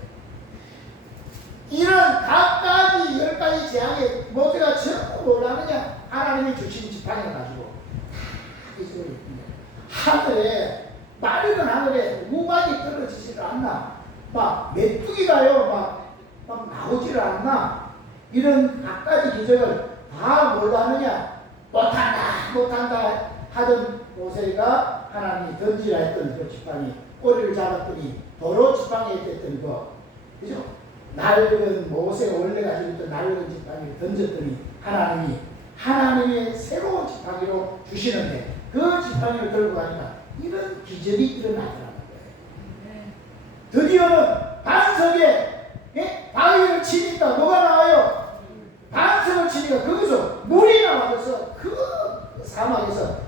이런 각가지 10가지 재앙에 모세가 전부 뭐라느냐? 하나님이 주신 지팡이를 가지고 다 이쪽으로 있는 거예요. 하늘에 맑은 하늘에 우박이 떨어지지를 않나? 막 메뚜기가요 막 나오지를 않나? 이런 각가지 기적을 다 뭘로 하느냐? 못한다 하던 모세가 하나님이 던지라 했던 그 지팡이, 꼬리를 잡았더니 도로 지팡이에 뗐던 거, 그죠? 낡은 모세가 원래 가지고 있던 낡은 지팡이를 던졌더니 하나님의 새로운 지팡이로 주시는데 그 지팡이를 들고 가니까 이런 기적이 일어나더라는 거예요. 드디어는 반석에 바위를 치니까 뭐가 나와요? 반석을 치니까 거기서 물이 나와서 그 사막에서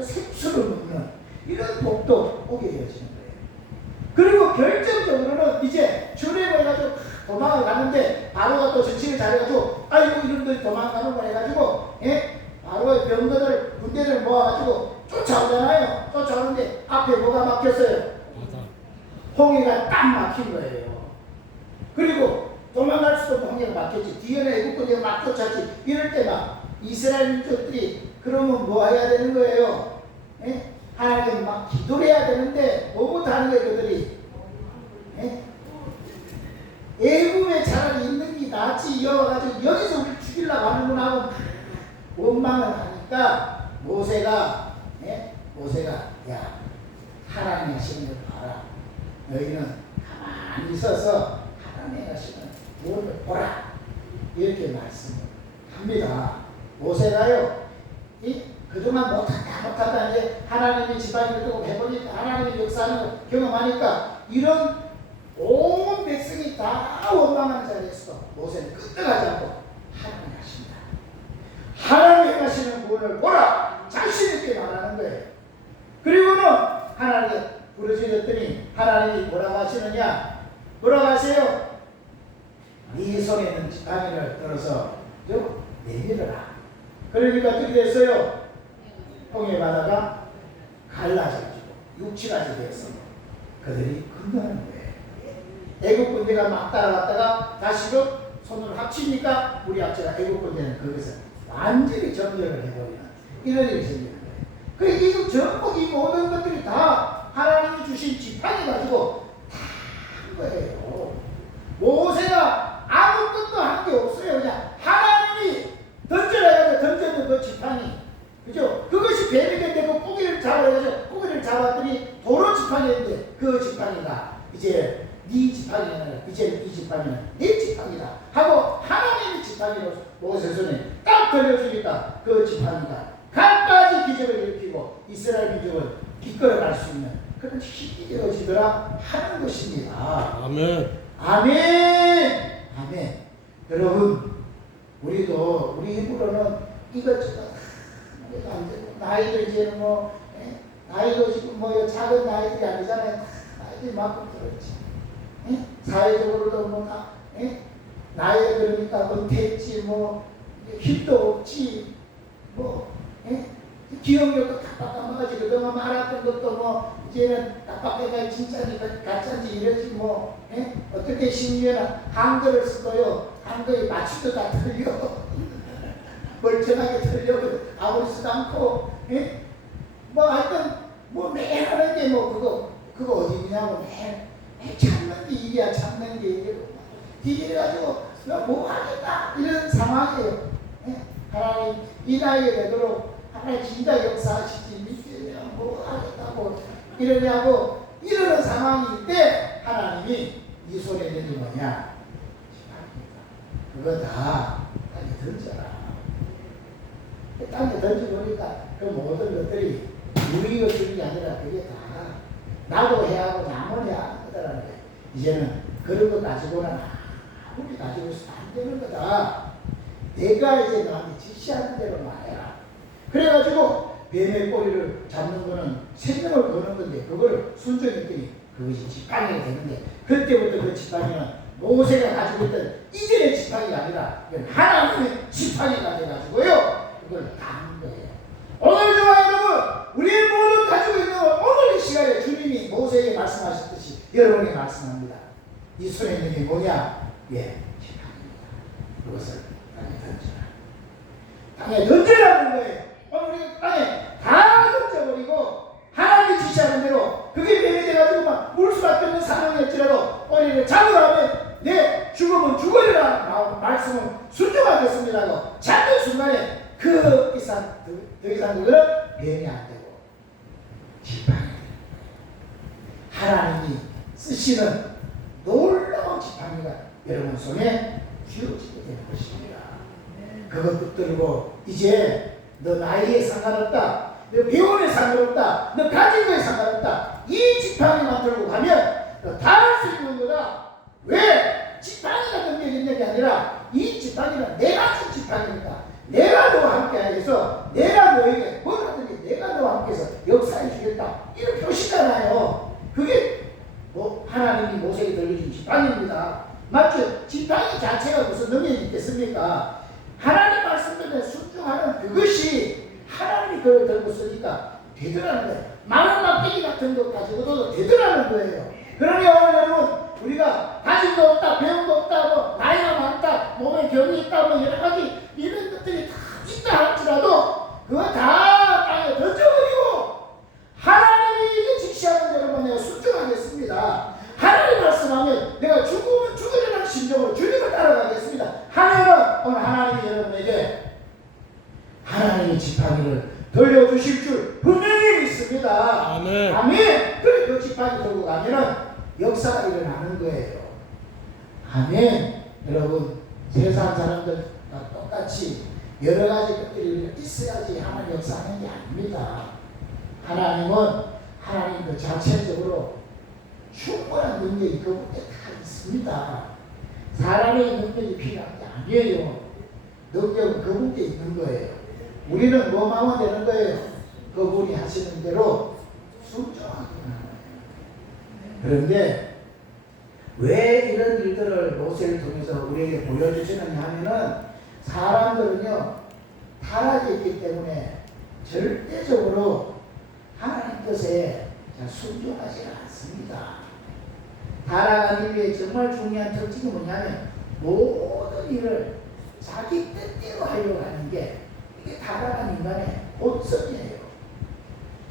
생수를 먹는 이런 복도 오게 되어지는 거예요. 그리고 결정적으로는 이제 출애굽해가지고 도망을 가는데 바로가 또 정신을 잘해가지고 아이고 이런들 도망가는 거 해가지고 바로의 병거들 군대를 모아가지고 쫓아오잖아요. 쫓아오는데 앞에 뭐가 막혔어요? 홍해가 딱 막힌 거예요. 그리고 도망갈 수도 없는 홍해가 막혔지. 뒤에는 애국군대가 막 쫓았지. 이럴 때 막 이스라엘 민족들이 그러면 뭐 해야 되는 거예요? 하나님 막 기도를 해야 되는데 뭐부터 하는 거예요 그들이? 애굽에 차라리 있는 게 낫지 이어가지고 여기서 우리 죽이려고 하는구나 하고 원망을 하니까 모세가 야 하나님 하시는 걸 봐라. 너희는 가만히 있어서 하나님 하시는 무엇을 보라. 이렇게 말씀을 합니다. 모세가요 그동안 못한다 이제 하나님이 지팡이를 두고 해보니까 하나님이 역사하는 걸 경험하니까 이런 온 백성이 다 원망하는 자리에서 모세는 끝까지 않고 하나님 하신다. 하나님 하시는 구원을 보라. 자신 있게 말하는 거예요. 그리고는 하나님이 부르짖었더니 하나님이 뭐라고 하시느냐? 뭐라고 하세요? 네 손에 있는 지팡이를 들어서 내밀어라. 그러니까 어떻게 됐어요? 홍해 바다가 갈라져가지고 육지까지 돼서 그들이 건너는 거예요. 애국 군대가 막 따라갔다가 다시금 손을 합치니까 우리 앞제가 애국 군대는 거기서 완전히 점령을 해버리는 이런 일이 생기는 거예요. 그러니까 이거 전부 이 모든 것들이 다 하나님이 주신 지팡이 가지고 다 한 거예요. 모세가 아무것도 한 게 없어요. 그냥 하나님이 던져라 해서 던졌는 그 지팡이, 그죠? 그것이 뱀이 됐는데 그 고기를 잡아가지고 고기를 잡았더니 도로 지팡이였는데 그 지팡이가 이제 네 지팡이가 아니라 이제 이 지팡이는 네 지팡이다 하고 하나님의 지팡이로 모세 손에 딱 걸려주니까 그 지팡이가 갖가지 기적을 일으키고 이스라엘 민족을 이끌어갈 수 있는 그런 힘이 되어지더라 하는 것입니다. 아멘. 아멘. 아멘. 여러분 우리도 우리 힘으로는 이것저것 안 되고 나이도 이제는 나이도 지금 작은 나이들이 아니잖아요. 나이들이 만큼 들었지. 사회적으로도 나이가 그러니까 은퇴했지 힘도 없지 기억력도 깜빡깜빡하지. 그동안 말았던 것도 이제는 깜빡해가 진짜니까 가짜인지 이러지 어떻게 심지어는 한글을 쓰고요. 한글이 마취도 다 틀려. 멀쩡하게 틀려. 아무렇지도 않고 하여튼 매일 하는 게 그거 어디냐고 매일 참는 게 일이야. 참는 게 일이고 이래가지고 뭐 하겠다 이런 상황이에요. 하나님 이 나이에 되도록 하나님 진짜 역사하시지 믿으면 뭐 하겠다고 이러냐고 이러는 상황일 때 하나님이 이 손에 있는 게 뭐냐? 그거 다 땅에 던져라. 땅에 던져보니까 그 모든 것들이 우리 것들이 아니라 그게 다 나도 해야 하고 남은 해야 하는 거다라는 거예요. 이제는 그런 거 가지고는 아무리 가지고 있어도 안 되는 거다. 내가 이제 너한테 지시하는 대로 말해라. 그래가지고 뱀의 꼬리를 잡는 거는 생명을 거는 건데 그걸 순종했더니 그것이 지팡이가 되는데 그때부터 그 지팡이는 모세가 가지고 있던 이전의 지팡이가 아니라 하나님의 지팡이가 돼가지고요. 그걸 다 한 거예요. 오늘 저와 여러분 우리 모두 가지고 있는 오늘 이 시간에 주님이 모세에게 말씀하셨듯이 여러분에게 말씀합니다. 이 손에 있는 게 뭐냐? 지팡이입니다. 그것을 땅에 던져라는 거예요. 오늘 우리 땅에 다 던져버리고 하나님이 지시하는 대로 그게 뱀이 돼가지고 막 울 수밖에 없는 상황이었지라도 꼬리를 잡으라 하면 내 죽으면 죽으리라 말씀은 순종하겠습니다 하고 잡는 순간에 더 이상 그거를 변이 안 되고 지팡이 하나님이 쓰시는 놀라운 지팡이가 여러분 손에 쥐어지게 되는 것입니다. 그것 붙들고 이제 너 나이에 상관없다, 너 배움에 상관없다, 너 가진 거에 상관없다, 이 지팡이만 들고 가면 너 다 할 수 있는 거다. 왜? 지팡이가 능력이 있는 게 아니라 이 지팡이는 내가 준 지팡이니까 내가 너와 함께 하여서 내가 너에게 뭘 하든지 내가 너와 함께해서 역사해 주겠다, 이런 표시잖아요. 그게 뭐 하나님이 모세에게 들려준 지팡이입니다. 맞죠? 지팡이 자체가 무슨 능력이 있겠습니까? 하나님 말씀대로 순종하는 그것이 하나님이 그걸 들고 쓰니까 되더라는 거예요. 많은 막대기 같은 것 가지고도 되더라는 거예요. 그러니 오늘 여러분, 우리가 가진도 없다, 배움도 없다, 뭐 나이가 많다, 몸에 병이 있다, 뭐 여러 가지 이런 것들이 다 있다 할지라도 그거 다 땅에 던져버리고 하나님이 지시하는 대로만 내가 순종하겠습니다. 하나님 말씀하면 내가 죽으면 죽으려는 심정으로 주님을 따라가겠습니다 하면은 오늘 하나님이 여러분에게 하나님의 지팡이를 돌려주실 줄 분명히 믿습니다. 아멘. 아멘. 그래 그 지팡이 들고 가면은 역사가 일어나는 거예요. 아멘. 여러분, 세상 사람들과 똑같이 여러 가지 것들이 있어야지 하나님 역사하는 게 아닙니다. 하나님은 하나님 그 자체적으로 충분한 능력이 그분께 다 있습니다. 사람의 능력이 필요한 게 아니에요. 능력은 그분께 있는 거예요. 우리는 뭐만 하면 되는 거예요. 그분이 하시는 대로 순종하기만 하는 거예요. 그런데 왜 이런 일들을 모세를 통해서 우리에게 보여주시느냐 하면은 사람들은요 타락이 있기 때문에 절대적으로 하나님 뜻에 순종하지 않습니다. 타락한 일의 정말 중요한 특징이 뭐냐면 모든 일을 자기 뜻대로 하려고 하는 게 이게 타락한 인간의 본성이에요.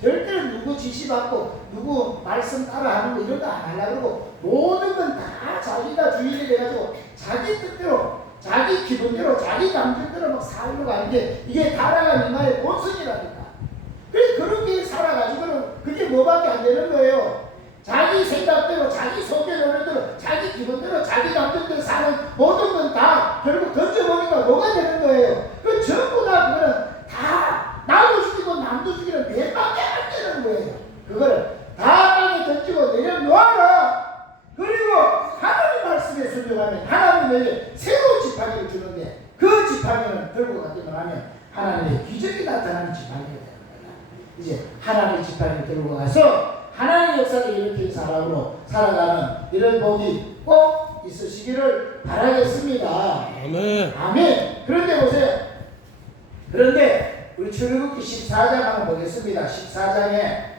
절대로 누구 지시받고 누구 말씀 따라하는 거 이런 거 안 하려고 그러고 모든 건 다 자기가 주인이 돼가지고 자기 뜻대로 자기 기분대로 자기 감정대로 막 살려고 하는 게 이게 타락한 인간의 본성이라니까. 그래서 그렇게 살아가지고는 그게 뭐밖에 안 되는 거예요. 자기 생각대로 자기 속에 노는 대로 자기 기분대로 자기 감정대로 사는 모든 건 다 결국 던져보니까 뭐가 되는 거예요. 그 전부 다 그거는 다 나도 죽이고 남도 죽이는 배밖에 안 되는 거예요. 그거를 다 땅에 던지고 내려놓아라. 그리고 하나님 말씀에 순종하면 하나님에게 새로운 지팡이를 주는데 그 지팡이는 들고 가기만 하면 하나님의 기적이 나타나는 지팡이가 되는 거예요. 이제 하나님의 지팡이를 들고 가서 하나님의 역사를 일으킨 사람으로 살아가는 이런 복이 꼭 있으시기를 바라겠습니다. 아멘. 아멘. 그런데 보세요. 그런데 우리 출애굽기 14장 한번 보겠습니다. 14장에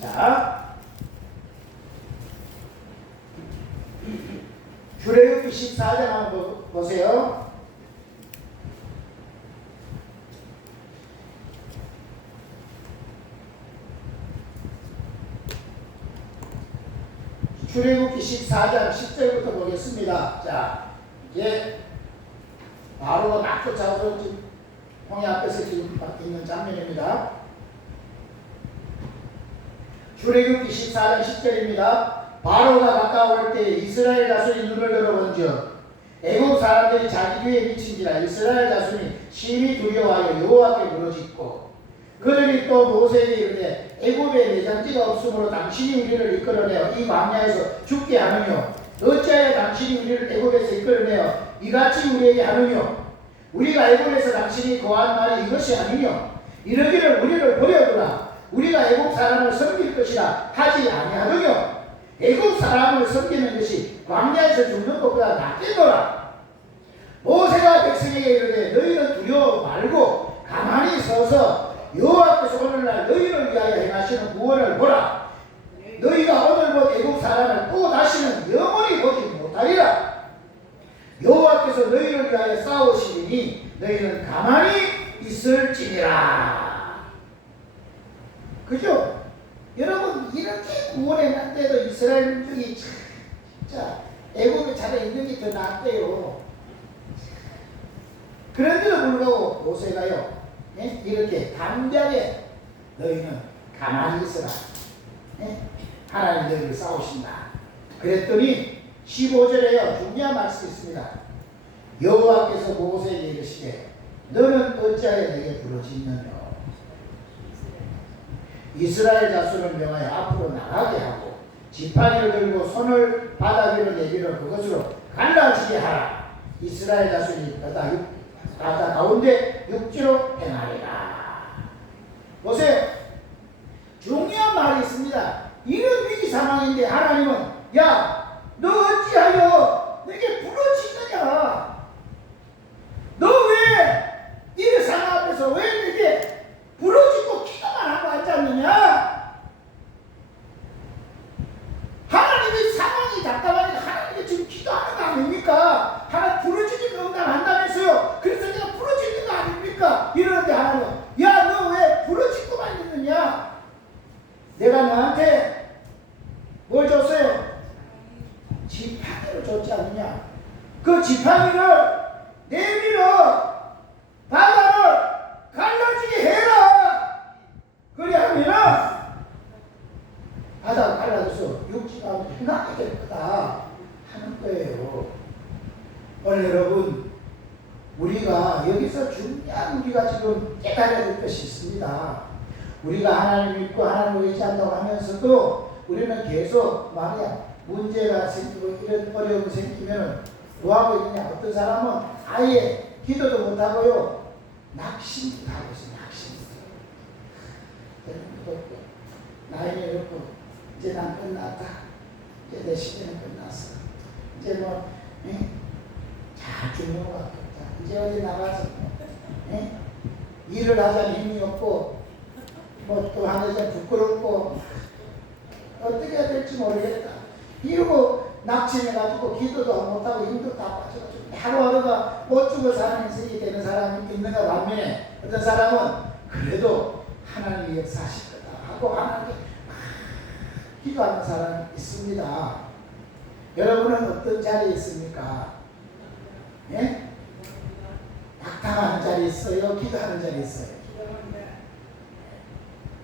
자 출애굽기 14장 한번 보세요. 출애굽기 14장 10절부터 보겠습니다. 자, 이제 바로 낙도 잡아서 홍해 앞에서 지금 있는 장면입니다. 출애굽기 14장 10절입니다. 바로가 가까울 때 이스라엘 자손이 눈을 들어본즉 애굽 사람들이 자기 뒤에 미친지라 이스라엘 자손이 심히 두려워하여 여호와께 부르짖고 그들이 또 모세에게 이르되 애굽에 내장지가 없으므로 당신이 우리를 이끌어내어 이 광야에서 죽게 하느뇨 어찌하여 당신이 우리를 애굽에서 이끌어내어 이같이 우리에게 하느뇨 우리가 애굽에서 당신이 거한 말이 이것이 아니뇨 이러기를 우리를 버려두라 우리가 애굽 사람을 섬길 것이라 하지 아니하느뇨 애굽 사람을 섬기는 것이 광야에서 죽는 것보다 낫겠노라. 모세가 백성에게 이르되 너희는 두려워 말고 가만히 서서 여호와께서 오늘날 너희를 위하여 행하시는 구원을 보라. 너희가 오늘 본 애굽 사람을 또 다시는 영원히 보지 못하리라. 여호와께서 너희를 위하여 싸우시니 너희는 가만히 있을지니라. 그죠? 여러분 이렇게 구원해놨대도 이스라엘 민족이 진짜 애굽에 자가 있는 게 더 낫대요. 그런데도 불구하고 모세가요 예? 이렇게 담대하게 너희는 가만히 있어라. 예? 하나님 너희를 싸우신다. 그랬더니 15절에요. 중요한 말씀이 있습니다. 여호와께서 모세에게 이르시되 너는 어찌하여 내게 부르짖느냐. 이스라엘 자손을 명하여 앞으로 나가게 하고 지팡이를 들고 손을 바다 위로 내밀어 그것으로 갈라지게 하라. 이스라엘 자손이 바다 가운데 육지로 행하리라. 보세요. 중요한 말이 있습니다. 이런 위기 상황인데 하나님은 야 너 어찌하여 내게 부르짖느냐. 너 왜 이 상황 앞에서 왜 내게 부르짖고 기도만 하고 앉지 않느냐. 하나님의 상황이 답답하니까 하나님께 지금 기도하는 거 아닙니까? 하나님 부르짖는 응답한다면서요. 그래서 내가 부르짖는 거 아닙니까? 이러는데 하나님은 야 너 왜 부르짖고만 있느냐. 내가 너한테 뭘 줬어요? 지팡이를 줬지 않느냐. 그 지팡이를 내밀어 바다를 갈라지게 해라. 그리하면 바다가 갈라져서 육지가 편하게 될 거다 하는 거예요. 오늘 여러분 우리가 여기서 중요한 우리가 지금 깨달아야 될 것이 있습니다. 우리가 하나님 믿고 하나님을 의지한다고 하면서도 우리는 계속 말이야 문제가 생기고 이런 어려움이 생기면 뭐 하고 있느냐. 어떤 사람은 아예 기도도 못하고요 낙심도 하고 있어요. 낙심도. 나이는 이렇고 이제 난 끝났다. 이제 내 시대는 끝났어. 이제 뭐 잘 죽는 것 같다. 이제 어디 나가서 일을 하자니 힘이 없고 뭐 또 하자 부끄럽고 어떻게 해야 될지 모르겠다. 이러고 낙심해가지고 기도도 못하고 힘도 다 빠져가지고 하루하루가 못 죽어 사는 인생이 되는 사람이 있는가 반면에 어떤 사람은 그래도 하나님이 역사하실 거다 하고 하나님께 기도하는 사람이 있습니다. 여러분은 어떤 자리에 있습니까? 예? 낙담하는 자리에 있어요? 기도하는 자리에 있어요?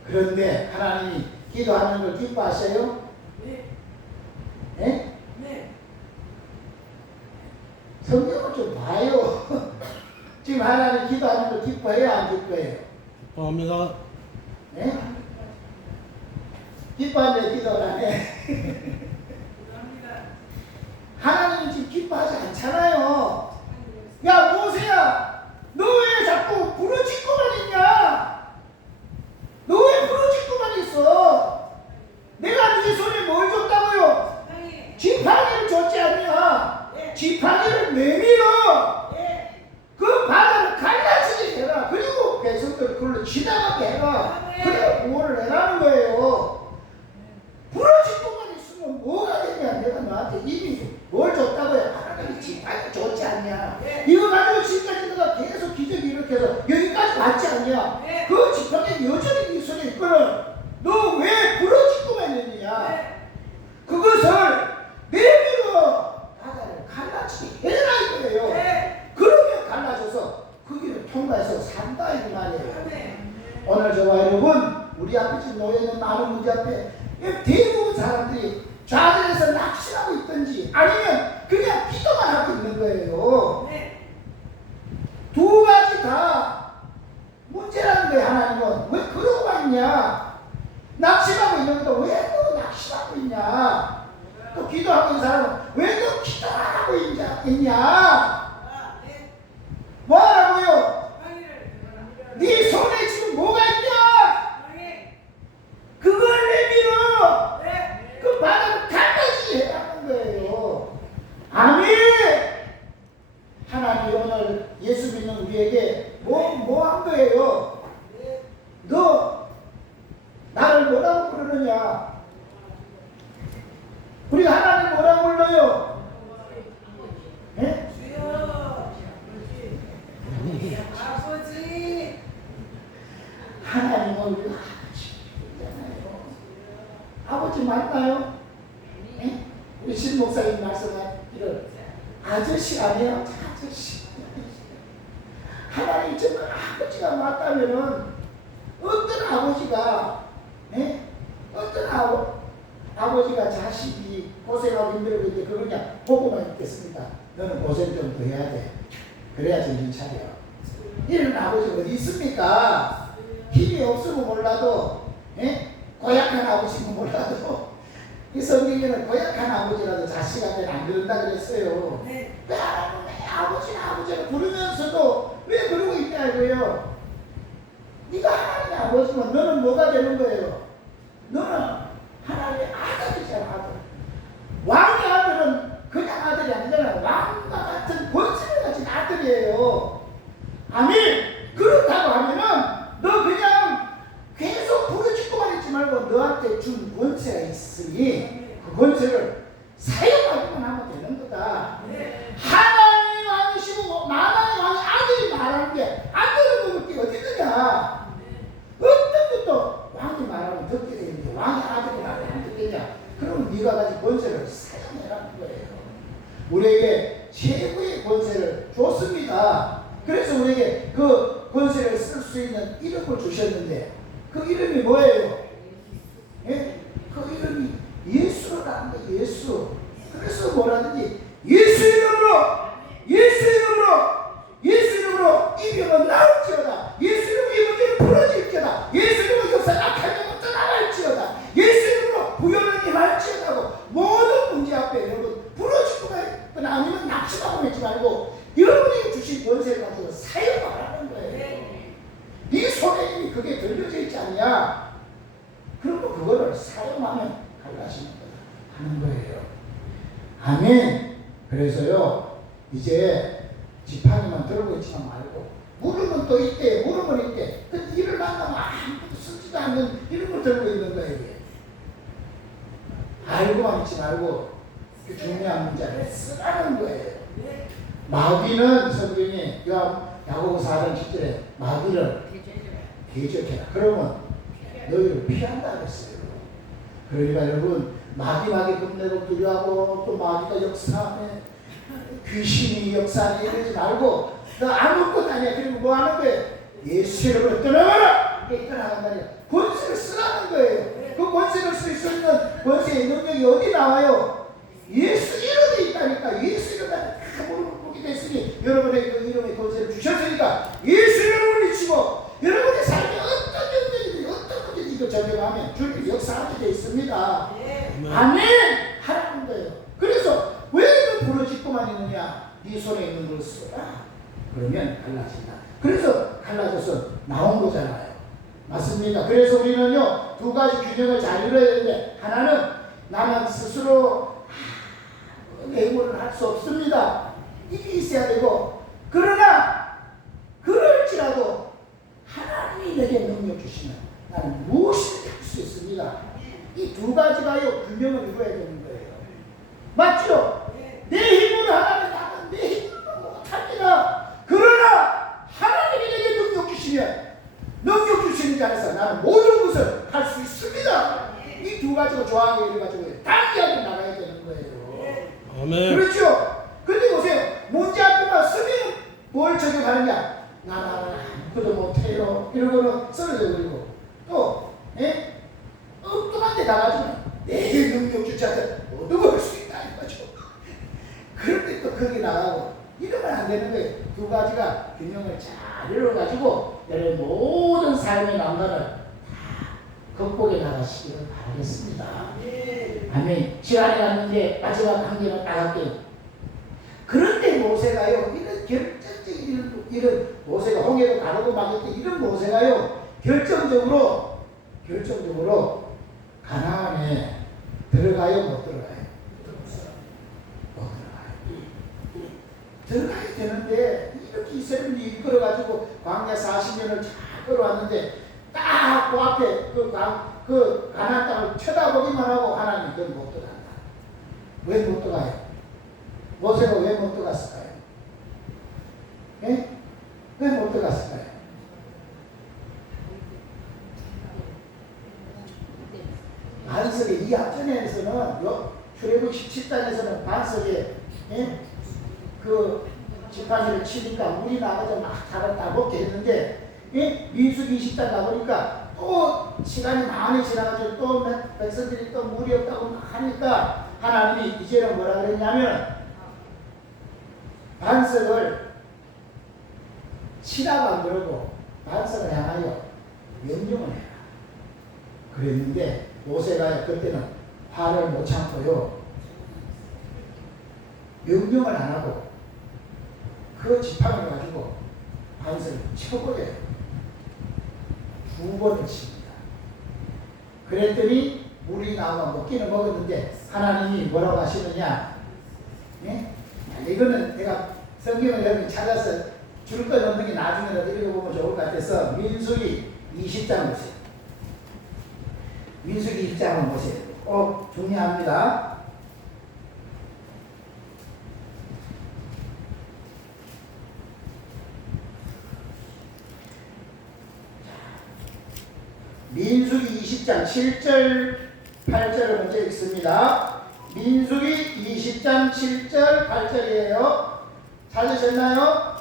그런데 하나님이 기도하는 걸 기뻐하셔요? 네. 예? 네. 성경을 좀 봐요. 지금 하나님 기도하는 걸 기뻐해요? 안 기뻐해요? 기뻐합니다. 예? 기뻐하는데 기도를 안 해. 감사합니다. 하나님은 지금 기뻐하지 않잖아요. 야 모세야 너 왜 자꾸 부르짖고만 있냐. 너 왜 부르짖고만 있어. 내가 네 손에 뭘 줬다고요? 지팡이를 줬지 않냐. 지팡이를 내밀어 그 바다를 갈라지게 해라. 그리고 백성들 그걸로 지나가게 해라. 그래 구원을 해라는 거예요. 부러지고만 있으면 뭐가 되냐. 내가 너한테 이미 뭘 줬다고요. 하나님이 지팡이 줬지 않냐. 이거 가지고 지금까지 너가 계속 기적이 일으켜서 여기까지 왔지 않냐. 그 지팡이 여전히 네 손에 있거든. 너 왜 부러지고만 있느냐. 그것을 내밀어 바다를 갈라지게 해라 이거예요. 그러면 갈라져서 그 길을 통과해서 산다 이 말이에요. 오늘 저와 여러분 우리 앞에 지금 놓여있는 많은 문제 앞에 대부분 사람들이 좌절해서 낙심하고 있든지 아니면 그냥 기도만 하고 있는 거예요. 두 가지 다 문제라는 거예요. 하나님은 왜 그러고만 있냐. 낙심하고 있는 것도 왜 또 낙심하고 있냐. 또 기도하고 있는 사람은 왜 또 기도하고 있냐. 뭐하라고요? 네 손에 지금 뭐가 있냐. 그걸 내밀어 그 바다를 갈라지게 해라는 거예요. 아멘. 하나님 오늘 예수 믿는 우리에게 뭐 한 거예요? 너 나를 뭐라고 부르느냐. 우리가 하나님 뭐라고 불러요? 예? 아버지. 하나님은 우리가 아버지잖아요. 아버지 맞나요? 예? 우리 신 목사님 말씀하기를 아저씨 아니에요? 아저씨. 하나님 정말 아버지가 맞다면은 어떤 아버지가 어떤 아버지가 자식이 고생하고 힘들고 있는데 그걸 그냥 보고만 있겠습니까? 너는 고생 좀 더 해야 돼. 그래야 정신 차려. 이런 아버지 어디 있습니까? 힘이 없으면 몰라도 고약한 아버지는 몰라도 이 성경에는 고약한 아버지라도 자식한테는 안 그런다 그랬어요. 네. 왜 아버지를 부르면서도 왜 그러고 있냐 이거예요. 네가 하나님의 아버지면 너는 뭐가 되는 거예요? 너는 하나님의 아들이잖아. 아들. 왕의 아들은 그냥 아들이 아니잖아. 왕과 같은 권세를 가진 아들이에요. 아멘. 그렇다고 하면은 너 그냥 계속 부르짖고만 있지 말고 너한테 준 권세가 있으니 그 권세를 사용하기만 하면 되는 거다. 하나님의 왕이시고 만왕의 왕의 아들이 말하는 게 안 들어먹을 게 어디 있느냐. 어떤 것도 왕이 말하면 듣게 되는데 왕의 아들이 말하면 안 듣겠냐. 그럼 네가 가진 권세를 사용해라는 거예요. 우리에게 최고의 권세를 줬습니다. 그래서 우리에게 그 권세를 쓸 수 있는 이름을 주셨는데 그 이름이 뭐예요? 예? 그 이름이 예수라는 거예요. 예수. 그래서 뭐라든지 예수 이름으로 이 병은 나을지어다. 예수 이름으로 이 문제는 풀어질지어다. 예수 이름으로 역사 악한 영은 떠나갈지어다. 예수 이름으로 부여는 임할지어다고 모든 문제 앞에 여러분 부러지고만 아니면 낙심하고 있지 말고 여러분이 주신 권세를 가지고 사용하라는 거예요. 네 손에 이미 그게 들려져 있지 않냐? 그러면 그거를 사용하면 갈라지는 하는 거예요. 아멘. 그래서요 이제 지팡이만 들고 있지만 말고 물음은 또 있대. 물음은 있대. 근데 이를 만나면 아무것도 쓰지도 않는 이런 걸 들고 있는 거예요. 알고만 있지 말고 그 중요한 문제를 쓰라는 거예요. 마귀는 성경에 야고보 4장 10절에 마귀를 대적해라. 그러면 너희를 피한다 그랬어요. 그러니까 여러분 마귀 겁내고 두려워하고 또 마귀가 역사하네 귀신이 역사하네 이러지 말고 너 아무것도 아니야. 그리고 뭐 하는 거예요? 예수 이름으로 떠나가라. 이게 떠나간다니까 권세를 쓰라는 거예요. 그 권세를 쓸 수 있는 권세의 능력이 어디 나와요? 예수 이름에 있다니까. 예수 이름에 다 무릎을 꿇게 됐으니 여러분의 그 이름의 권세를 주셨으니까 예수 이름을 외치고 여러분의 삶에 어떤 영역이든 어떤 문제든 이거 적용하면 주님 역사하게 되어 있습니다. 아멘 하라는 거예요. 그래서 왜 너 부러짓고만 있느냐? 네 손에 있는 걸 써라. 그러면 갈라진다. 그래서 갈라져서 나온 거잖아요. 맞습니까? 그래서 우리는요 두 가지 균형을 잘 이뤄야 되는데 하나는 나는 스스로 내용을 할 수 없습니다. 이게 있어야 되고 그러나 그럴지라도 하나님이 내게 능력 주시면 나는 무엇이든 할 수 있습니다. 이 두 가지가요 균형을 이루어야 되는 거예요. 맞죠? 내 힘으로 하나는 나는 내 힘으로 못합니다. 그러나 하나님이 내게 능력 주시면 능력 주시는 자에서 나는 모든 것을 할 수 있습니다. 이 두 가지가 조항에 이래가지고 단계하게 나가야 되는 거예요. 아멘. 그렇죠? 근데 보세요. 문제 앞에만 쓰면 뭘 적용하느냐? 나는 아무것도 못해요. 이런 거는 쓰러져 버리고 또 엉뚱한 데 나가지면 내게 능력 주자들 모두 걸 수 있다 이거죠. 그런데 또 거기 나가고 이러면 안 되는 거예요. 두 가지가 균형을 잘 이루어가지고 여러분 모든 삶의 난관을 다 극복해 나가시기를 바라겠습니다. 아멘. 시간이 갔는데 마지막 한 개만 딱 할게요. 그런데 모세가요 이런 결정적인 이런 모세가 홍해도 가르고 막을 때 이런 모세가요 결정적으로 가나안에 들어가요 못 들어가요? 못 들어가요. 들어가야 되는데 이렇게 이스라엘을 이끌어가지고 광야 40년을 잘 끌어왔는데 딱 그 앞에 그 가나안 땅을 쳐다보기만 하고 하나님 그건 못 들어간다. 왜 못 들어가요? 모세가 왜 못 들어갔을까요? 예? 왜 못 들어갔을까요? 반석에 이 앞전에서는 출애굽 17장에서는 반석에 그 지팡이를 치니까 물이 나가서 막 다가 먹게 했는데 예? 민수기 20장 가보니까 또 시간이 많이 지나가지고 또 백성들이 또 물이 없다고 막 하니까 하나님이 이제는 뭐라 그랬냐면 반석을 치라고 안 그러고 반석을 향하여 명령을 해라 그랬는데 모세가 그때는 화를 못 참고요 명령을 안 하고 그 지팡이를 가지고 반석을 쳐버려요. 2번을 칩니다. 그랬더니 물이 나와 먹기는 먹었는데 하나님이 뭐라고 하시느냐? 네? 이거는 내가 성경을 여기 찾아서 줄 것 없는 게 나중에라도 읽어보면 좋을 것 같아서 민수기 20장 보세요. 민수기 20장을 보세요. 꼭 중요합니다. 민수기 20장 7절 8절을 먼저 읽습니다. 민수기 20장 7절 8절이에요. 찾으셨나요?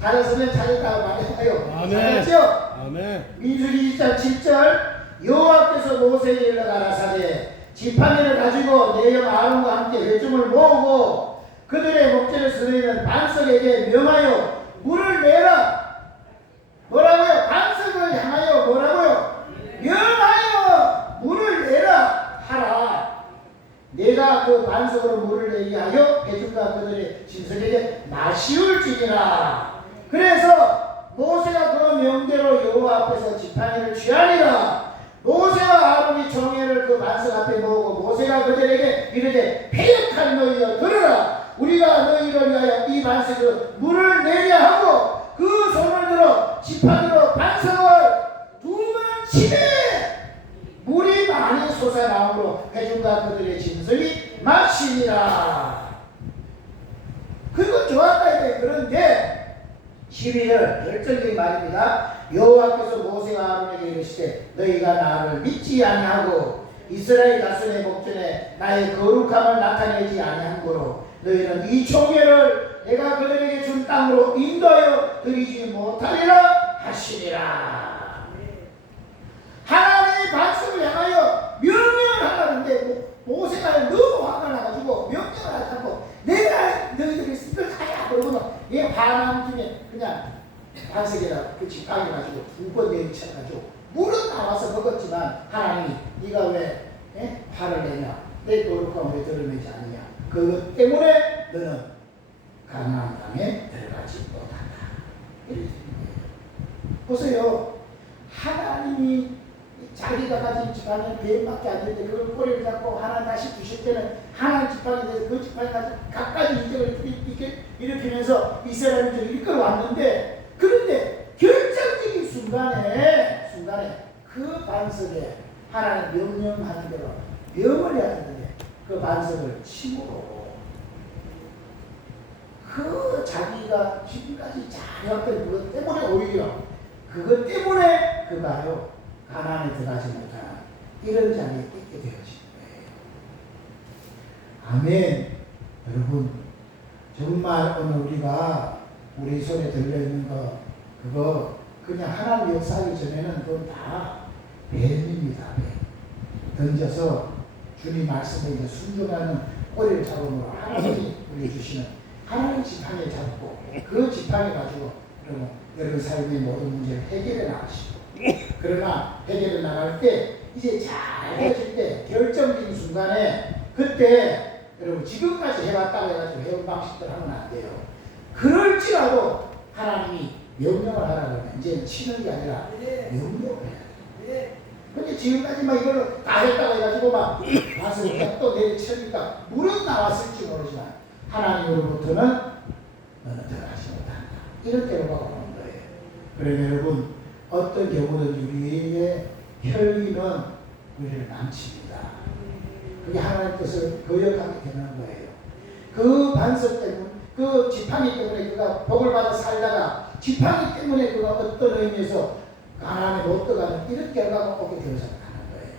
찾았으면 찾았다고 말해요. 아멘. 찾았죠? 아멘. 민수기 20장 7절 여호와께서 모세에게 일러 가라사대 지팡이를 가지고 내 형 아론과 함께 회중을 모으고 그들의 목전에 서서 있는 반석에게 명하여 물을 내라. 뭐라고요? 반석을 향하여 뭐라고요? 명하여 물을 내라 하라. 내가 그 반석으로 물을 내게 하여 회중과 그들의 짐승에게 마시울지니라. 그래서 모세가 그 명대로 여호와 앞에서 지팡이를 취하니라. 모세와 아론이 총회를 그 반석 앞에 모으고 모세가 그들에게 이르되 패역한 너희여 들으라. 우리가 너희를 위하여 이 반석으로 물을 내려 하고 그 손을 들어 지팡이로 반석을 2번 치매 물이 많이 솟아나므로 회중과 그들의 짐승이 마시니라. 그건 좋았다 이게. 그런데 12절 결정적인 말입니다. 여호와께서 모세와 아론에게 이르시되 너희가 나를 믿지 아니하고 이스라엘 자손의 목전에 나의 거룩함을 나타내지 아니한고로 너희는 이 총회를 내가 그들에게 준 땅으로 인도하여 드리지 못하리라 하시니라. 하나님의 반석을 향하여 명령을 하라는데 모세가 너무 화가 나가지고 명령을 하지 않고 내가 너희들이 쓴걸 하야 그러고는 얘 화난 중에 그냥 반석에다 그 지팡이 가지고 2번 내리쳐가지고 물은 나와서 먹었지만 하나님이 네가 왜 화를 내냐 내 거룩함을 왜 드러내지 않느냐 그것 때문에 너는 가나안 땅에 들어가지 못한다. 보세요. 하나님이 자기가 가진 지팡이는 배밖에 안 되는데 그걸 꼬리를 잡고 하나님 다시 주실 때는 하나님 지팡이에 대해서 그 지팡이 가지고 각가지 인격을 일으키면서 이스라엘을 이끌어왔는데 그런데 결정적인 순간에 그 반석에 하나님 명령하는 대로 명을 해야 되는데 그 반석을 침으로 그 자기가 지금까지 잘해왔던 그것 때문에 오히려 그것 때문에 그가요 가나안에 들어가지 못한 이런 자리에 있게 되어진 거예요. 아멘. 여러분 정말 오늘 우리가 우리 손에 들려있는 거 그거 그냥 하나님 역사하기 전에는 그건 다 뱀입니다. 뱀. 던져서 주님 말씀에 이제 순종하는 꼬리를 잡음으로 하나님이 우리 주시는 하나님 지팡이를 잡고 그 지팡이 가지고 그러면 여러분 삶의 모든 문제를 해결해 나가시고 그러나 해결해 나갈 때 이제 잘 해질 때 결정적인 순간에 그때 여러분 지금까지 해왔다고 해가지고 해온 방식대로 하면 안 돼요. 그럴지라도 하나님이 명령을 하라고 하면 이제는 치는 게 아니라 명령을 해야 돼요. 근데 지금까지 막 이걸 다 했다고 해가지고 막 와서 또 내리치니까 물은 나왔을지 모르지만 하나님으로부터는 너는 들어가지 못한다. 이런 결과가 오는 거예요. 그러면 여러분 어떤 경우든 우리의 혈기는 우리를 망칩니다. 그게 하나님 뜻을 거역하게 되는 거예요. 그 반석 때문에 그 지팡이 때문에 그가 복을 받아 살다가 지팡이 때문에 그가 어떤 의미에서 가나안에 못 들어가는 이런 결과가 오게 되어서 가는 거예요.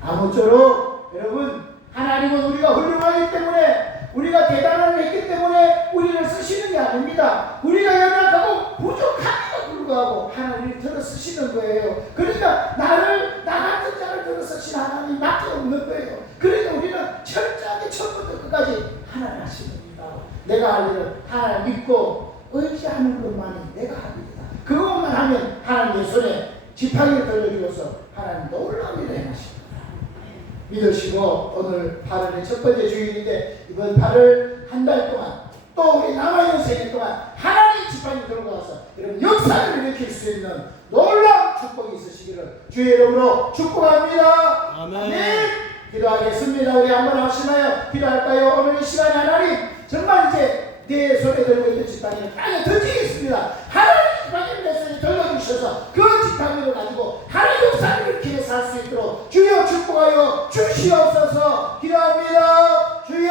아무쪼록 여러분 하나님은 우리가 훌륭하기 때문에 우리가 대단한 일 했기 때문에 우리를 쓰시는 게 아닙니다. 우리가 연약하고 부족함에도 불구하고 하나님이 들어 쓰시는 거예요. 그러니까 나 같은 자를 들어 쓰시는 하나님밖에 없는 거예요. 그러니까 우리는 철저하게 처음부터 끝까지 하나님 하시는 겁니다. 내가 할 일은 하나님 믿고 의지하는 것만이 내가 합니다. 그것만 하면 하나님의 손에 지팡이를 돌려주어서 하나님 놀라운 일을 행하십니다. 믿으시고 오늘 8월의 첫 번째 주일인데 이번 8월 한 달 동안 또 우리 남아있는 세계 동안 하나님의 지팡이 들고 와서 이런 역사를 일으킬 수 있는 놀라운 축복이 있으시기를 주의 이름으로 축복합니다. 아멘. 기도하겠습니다. 우리 한번 하시나요? 기도할까요? 오늘 이 시간에 하나님 정말 이제 내 손에 들고 있는 지팡이를 땅에 던지겠습니다. 하나님 지팡이를 내 손에 들어주셔서 그 지팡이를 가지고 하나님 역사를 이렇게 살 수 있도록 주여 축복하여 주시옵소서. 기도합니다. 주여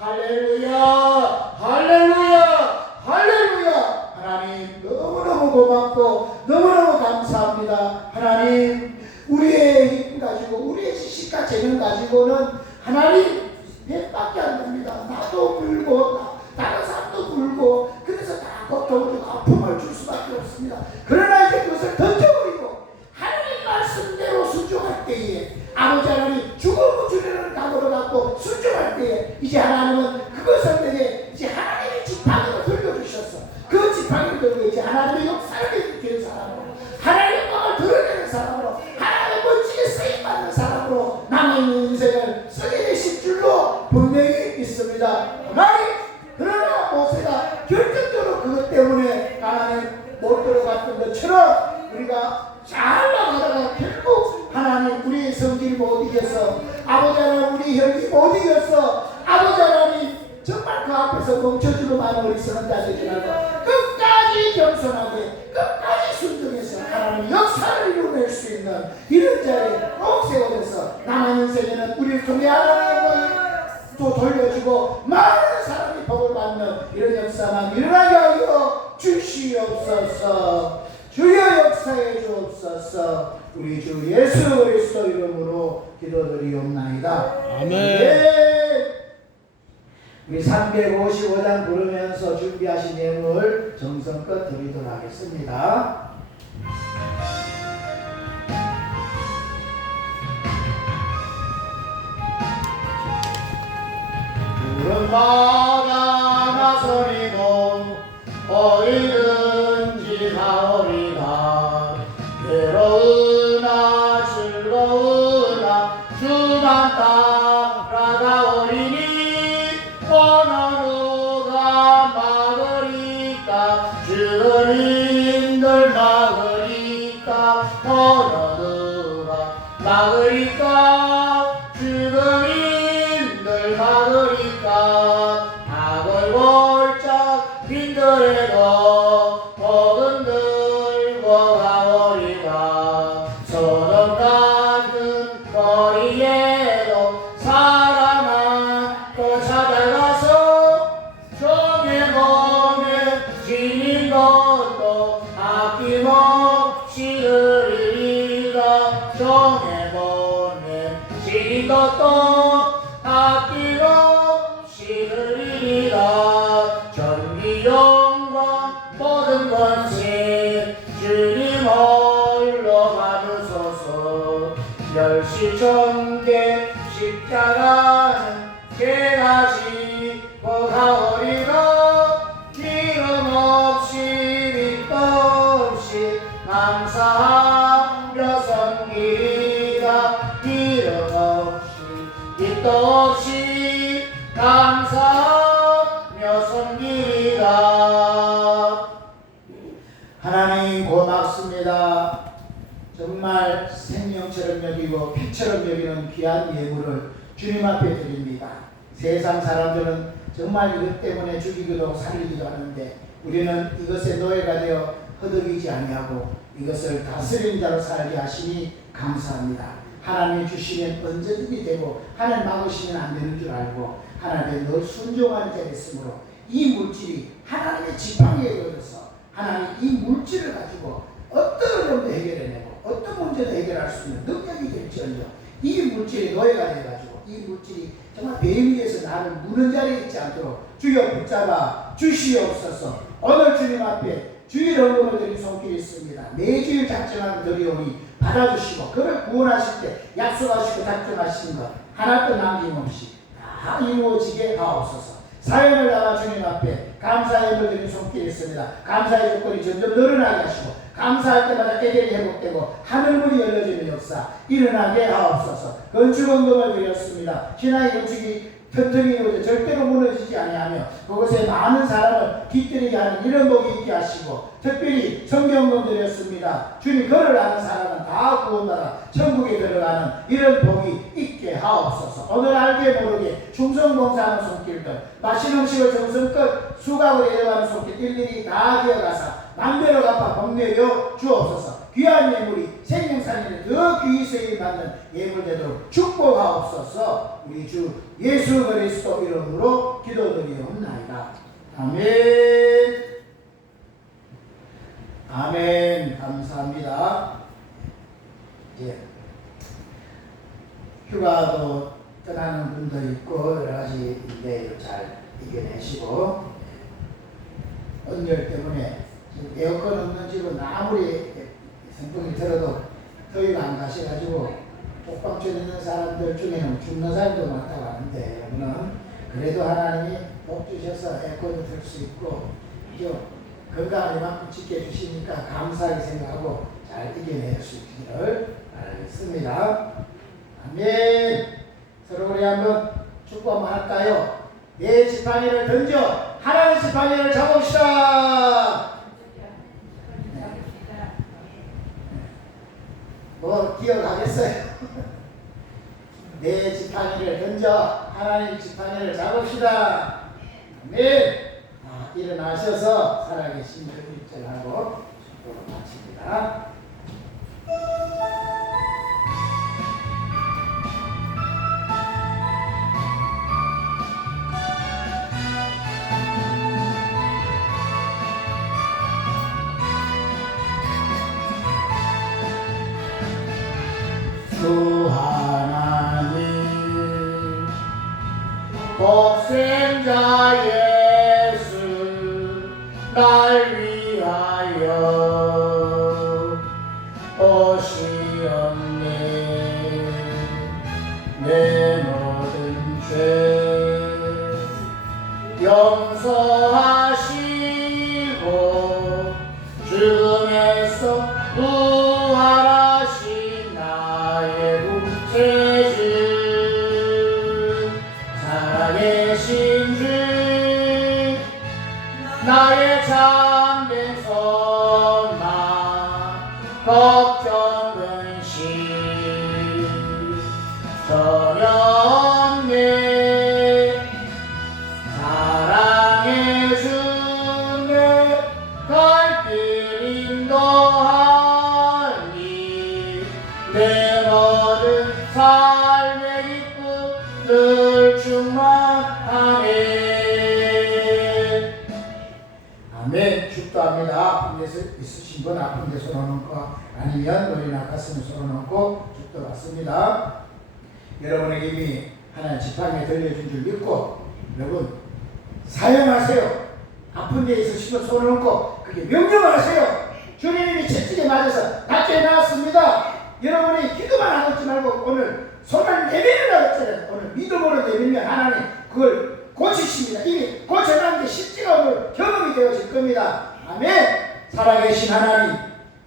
할렐루야 할렐루야 할렐루야. 하나님 너무너무 고맙고 너무너무 감사합니다. 하나님 우리의 힘 가지고 우리의 지식과 재능 가지고는 하나님 배밖에 안 됩니다. 나도 불고 다른 사람도 불고 그래서 다 고통을 주고 아픔을 줄 수밖에 없습니다. 그러나 이제 그것을 던져버리고 하나님 말씀대로 순종할 때에 아버지 하나님 죽음을 주려는 각오를 갖고 순종할 때에 이제 하나님은 그것을 내게 이제 하나님의 지팡이로 돌려주셔서 그 지팡이를 들고 이제 하나님의 역사를 일으키는 사람으로 하나님의 마음을 드러내는 사람으로 하나님의 멋지게 쓰임받는 사람으로 남은 인생을 쓰게 되실 줄로 분명히 믿습니다. 하나님 그러나 모세가 결정적으로 그것 때문에 가나안에 못 들어갔던 것처럼 우리가 잘 나가다가 결국 하나님 우리의 성질이 못 이겨서 아버지 하나님 우리 혈기 못 이겨서 아버지 하나님 정말 그 앞에서 멈춰주고만 어리석은 자 되지 말고 끝까지 겸손하게 끝까지 순종해서 하나님 역사를 이루어낼 수 있는 이런 자리에 꼭 세워져서 남은 인생에는 우리를 통해 하나님을 또 돌려주고 많은 사람이 복을 받는 이런 역사만 일어나게 하여 주시옵소서. 주여 역사해 주옵소서. 우리 주 예수 그리스도 이름으로 기도드리옵나이다. 아멘. 네. 우리 355장 부르면서 준비하신 예물 정성껏 드리도록 하겠습니다. 푸른바다 나서리고 어디든지 가오리다. 괴로우나 즐거우나 주만 따라가오리니 어느 누가 막으리까 주님들 막으리까 어느 누가 막으리까 주님들 막으리까 악을 골짝 빈들에도 복은 들고 가오리까 소돔 같은 거리에도 사람아 또 찾아가서 종의 몸에 지닌 것도 아낌없이 드리리라. 종의 몸에 지닌 것도 아낌없이 드리리라. 전기 영광 모든 권세 주님 홀로 받으소서. 멸시종계 십자가는 제가 지고 가오리라. 기름 없이 빛도 없이 감사하며 섬기리라. 기름 없이 빛도 없이 감사하며 섬기리라. 하나님 고맙습니다. 정말 생명처럼 여기고 피처럼 여기는 귀한 예물을 주님 앞에 드립니다. 세상 사람들은 정말 이것 때문에 죽이기도 살리기도 하는데 우리는 이것에 노예가 되어 허덕이지 아니하고 이것을 다스리는 자로 살게 하시니 감사합니다. 하나님이 주시면 언제든지 되고 하나님 막으시면 안 되는 줄 알고 하나님의 늘 순종하는 자가 있으므로 이 물질이 하나님의 지팡이에 걸려서 하나님 이 물질을 가지고 어떤 어려움도 해결해내고 어떤 문제도 해결할 수 있는 능력이 될지언정 이 물질이 노예가 돼가지고 이 물질이 정말 배임 위에서 나를 무는 자리에 있지 않도록 주여 붙잡아 주시옵소서. 오늘 주님 앞에 주일 헌금을 드린 손길이 있습니다. 매주일 작정하고 드리오니 받아주시고 그를 구원하실 때 약속하시고 작정하신 것 하나도 남김없이 다 이루어지게 하옵소서. 사연을 담아 주님 앞에 감사의 힘을 드린 손길이 있습니다. 감사의 조건이 점점 늘어나게 하시고 감사할 때마다 에덴이 회복되고 하늘문이 열려지는 역사 일어나게 하옵소서. 건축헌금을 드렸습니다. 신앙의 건축이 튼튼히 이루어져 절대로 무너지지 아니하며 그곳에 많은 사람을 깃들이게 하는 이런 복이 있게 하시고 특별히 성경헌금 드렸습니다. 주님 그를 아는 사람은 다 구원받아 천국에 들어가는 이런 복이 있게 하옵소서. 오늘 알게 모르게 충성봉사하는 손길들 맛있는 음식을 정성껏 수각으로 내려가는 손길 일일이 다 기어가사 만배로 갚아 복내려 주옵소서. 귀한 예물이 생명산인에 더 귀히 쓰임받는 예물 되도록 축복하옵소서. 우리 주 예수 그리스도 이름으로 기도드리옵나이다. 아멘. 아멘. 감사합니다. 이제 휴가도 떠나는 분도 있고 여러 가지 일을 잘 이겨내시고 온열 때문에 에어컨 없는 집은 아무리 선풍기 틀어도 더위가 안 가셔가지고 옥방촌에 있는 사람들 중에는 죽는 사람도 많다고 하는데 여러분은 그래도 하나님이 복 주셔서 에어컨을 틀 수 있고 건강을 이만큼 지켜주시니까 감사하게 생각하고 잘 이겨낼 수 있기를 바라겠습니다. 아멘. 서로 우리 한번 축복 한번 할까요? 내 지팡이를 던져 하나님의 지팡이를 잡읍시다. 뭐 기억하겠어요? 내 지팡이를 던져 하나님 지팡이를 잡읍시다. 아멘. 일어나셔서 살아계신 분 일절하고 축복을 마칩니다. 주 하나님 복생자 예수 날 위하여 오시었네. 내 모든 죄 용서하시고 죽음에서 부활하신 나의 구세주 살아계신 주 나의 참된 소망 걱정 근심 전혀 없네. 사랑해주네 갈 길 인도하니 내 모든 삶의 기쁨 늘 충만하네. 아멘. 축도합니다. 아픈 데서 있으신 분 아픈 데 손어놓고 아니면 머리나 가슴에 손어놓고 축도 받습니다. 여러분에게 이미 하나님 지팡이에 들려준 줄 믿고 여러분 사용하세요. 아픈 데 있으시면 손을 얹고 그게 명령을 하세요. 주님이 채찍에 맞아서 낫게 나왔습니다. 여러분이 기도만 하지 말고 오늘 손을 내밀으라고 했잖아요. 오늘 믿음으로 내밀면 하나님 그걸 고치십니다. 이미 고쳐난 게 실제가 오늘 경험이 되어질 겁니다. 아멘. 살아계신 하나님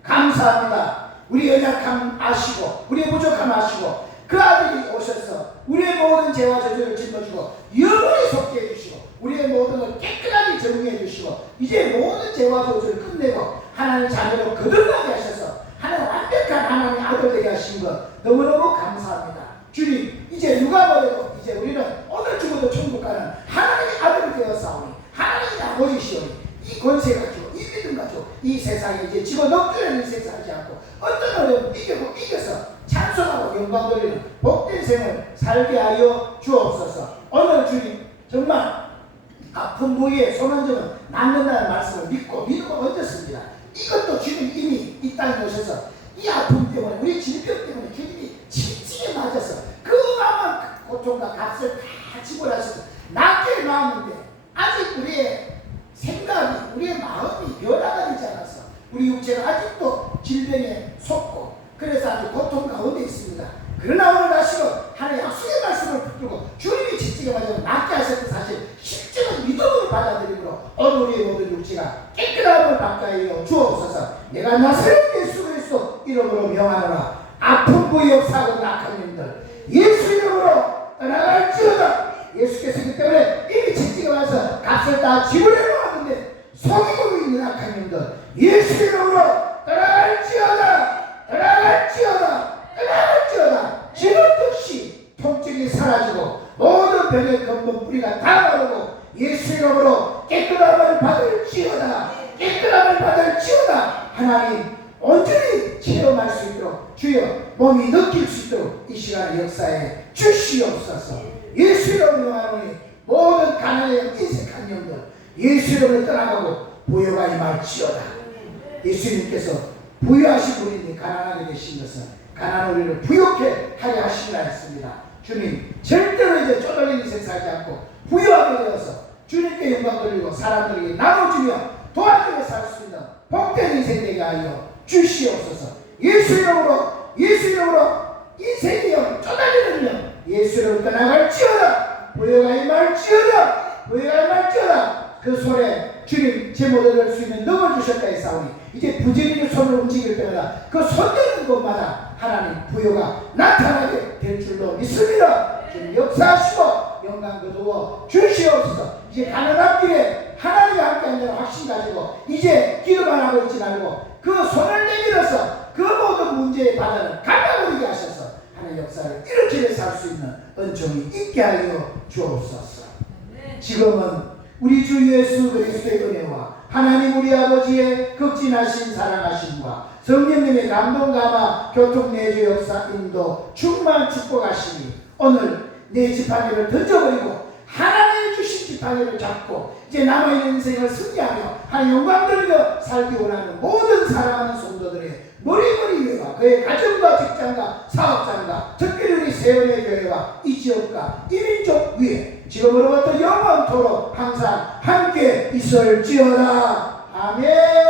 감사합니다. 우리의 연약함 아시고 우리의 부족함 아시고 그 아들이 오셔서 우리의 모든 죄와 저주를 짊어지고 영원히 속게 해주시고 우리의 모든 걸 깨끗하게 정리해 주시고 이제 모든 죄와 저주를 끝내고 하나님 자녀로 거듭나게 하셔서 하나님 완벽한 하나님의 아들 되게 하신 것 너무너무 감사합니다. 주님 이제 누가 버려도 이제 우리는 오늘 죽어도 천국 가는 하나님의 아들이 되었사오니 하나님의 아버지시오니 이 권세 가지고 이 믿음 가지고 이 세상에 이제 집어넣기는 인생 살지 않고 어떤 어려움 이겨서 찬송하고 영광 돌리는 복된 생을 살게 하여 주옵소서. 오늘 주님 정말 아픈 부위에 손 얹으면 낫는다는 말씀을 믿고 얹었습니다. 이것도 주님 이미 이 땅에 오셔서 이 아픔 때문에 우리 질병 때문에 주님이 치치게 맞아서 그 마음은 고통과 값을 다 지불하셔서 낫게 나왔는데 아직 우리의 생각이, 우리의 마음이 변화가 되지 않아서 우리 육체가 아직도 질병에 속고 그래서 아주 고통 가운데 있습니다. 그러나 오늘 다시금 하나님의 약속의 말씀을 붙들고 주님이 직접 맞아서 낫게 하셨던 사실 실제로 믿음으로 받아들이므로 오늘 우리의 모든 육체가 깨끗함을 받게 주옵소서. 내가 나사렛 예수 그리스도 이름으로 명하노라. 아픈 부위 없사고 낙한 님들 예수 이름으로 떠나갈지어다. 예수께서 그 때문에 이미 직접 와서 값을 다 지불해 놓았는데 속이고 있는 악한 님들 예수 이름으로 떠나갈지어다. 떠나갈지어다. 떠나갈지어다. 지금 즉시 통증이 사라지고 모든 병의 근본 뿌리가 다 마르고 예수 이름으로 깨끗함을 받을지어다. 깨끗함을 받을지어다. 하나님 온전히 체험할 수 있도록 주여 몸이 느낄 수 있도록 이 시간의 역사에 주시옵소서. 예수 이름으로 명하노니 모든 가난에 인색한 영들 예수 이름으로 떠나가고 부여가 임할지어다. 예수님께서 부여하신 분인데 가난하게 되신 것은 가난한 우리를 부욕해 하려 하시라 했습니다. 주님 절대로 이제 쪼달린 인생 살지 않고 부여하게 되어서 주님께 영광 돌리고 사람들에게 나눠주며 도와주며 살 수 있는 복된 인생 되게 하여 주시옵소서. 예수 이름으로 인생의 영 쪼달리는 영 예수 이름으로 떠나갈지어다. 부여가 임할지어다. 부여가 임할지어다. 그 손에 주님 제못 얻을 수 있는 능을 주셨다 했사오니 이제 부지런히 손을 움직일 때마다 그 손대는 곳마다 하나님 부여가 나타나게 될 줄로 믿습니다. 주님 역사하시고 영광 거두어 주시옵소서. 이제 가는 앞길에 하나님이 함께 한다는 확신 가지고 이제 기도만 하고 있지 말고 그 손을 내밀어서 그 모든 문제의 바다를 갈라버리게 하셔서 하나님의 역사를 이렇게 살 수 있는 은총이 있게 하여 주옵소서. 지금은 우리 주 예수 그리스도의 은혜와 하나님 우리 아버지의 극진하신 사랑하심과 성령님의 감동 감화 교통 내주 역사 인도 충만 축복하시니 오늘 내 지팡이를 던져버리고 하나님이 주신 지팡이를 잡고 이제 남아있는 인생을 승리하며 하나님 영광 돌리며 살기 원하는 모든 사랑하는 성도들의 머리머리 위에와 그의 가정과 직장과 사업장과 특별히 우리 세원의 교회와 이 지역과 이 민족 위에 지금으로부터 영원토록 항상 함께 있을지어다. 아멘.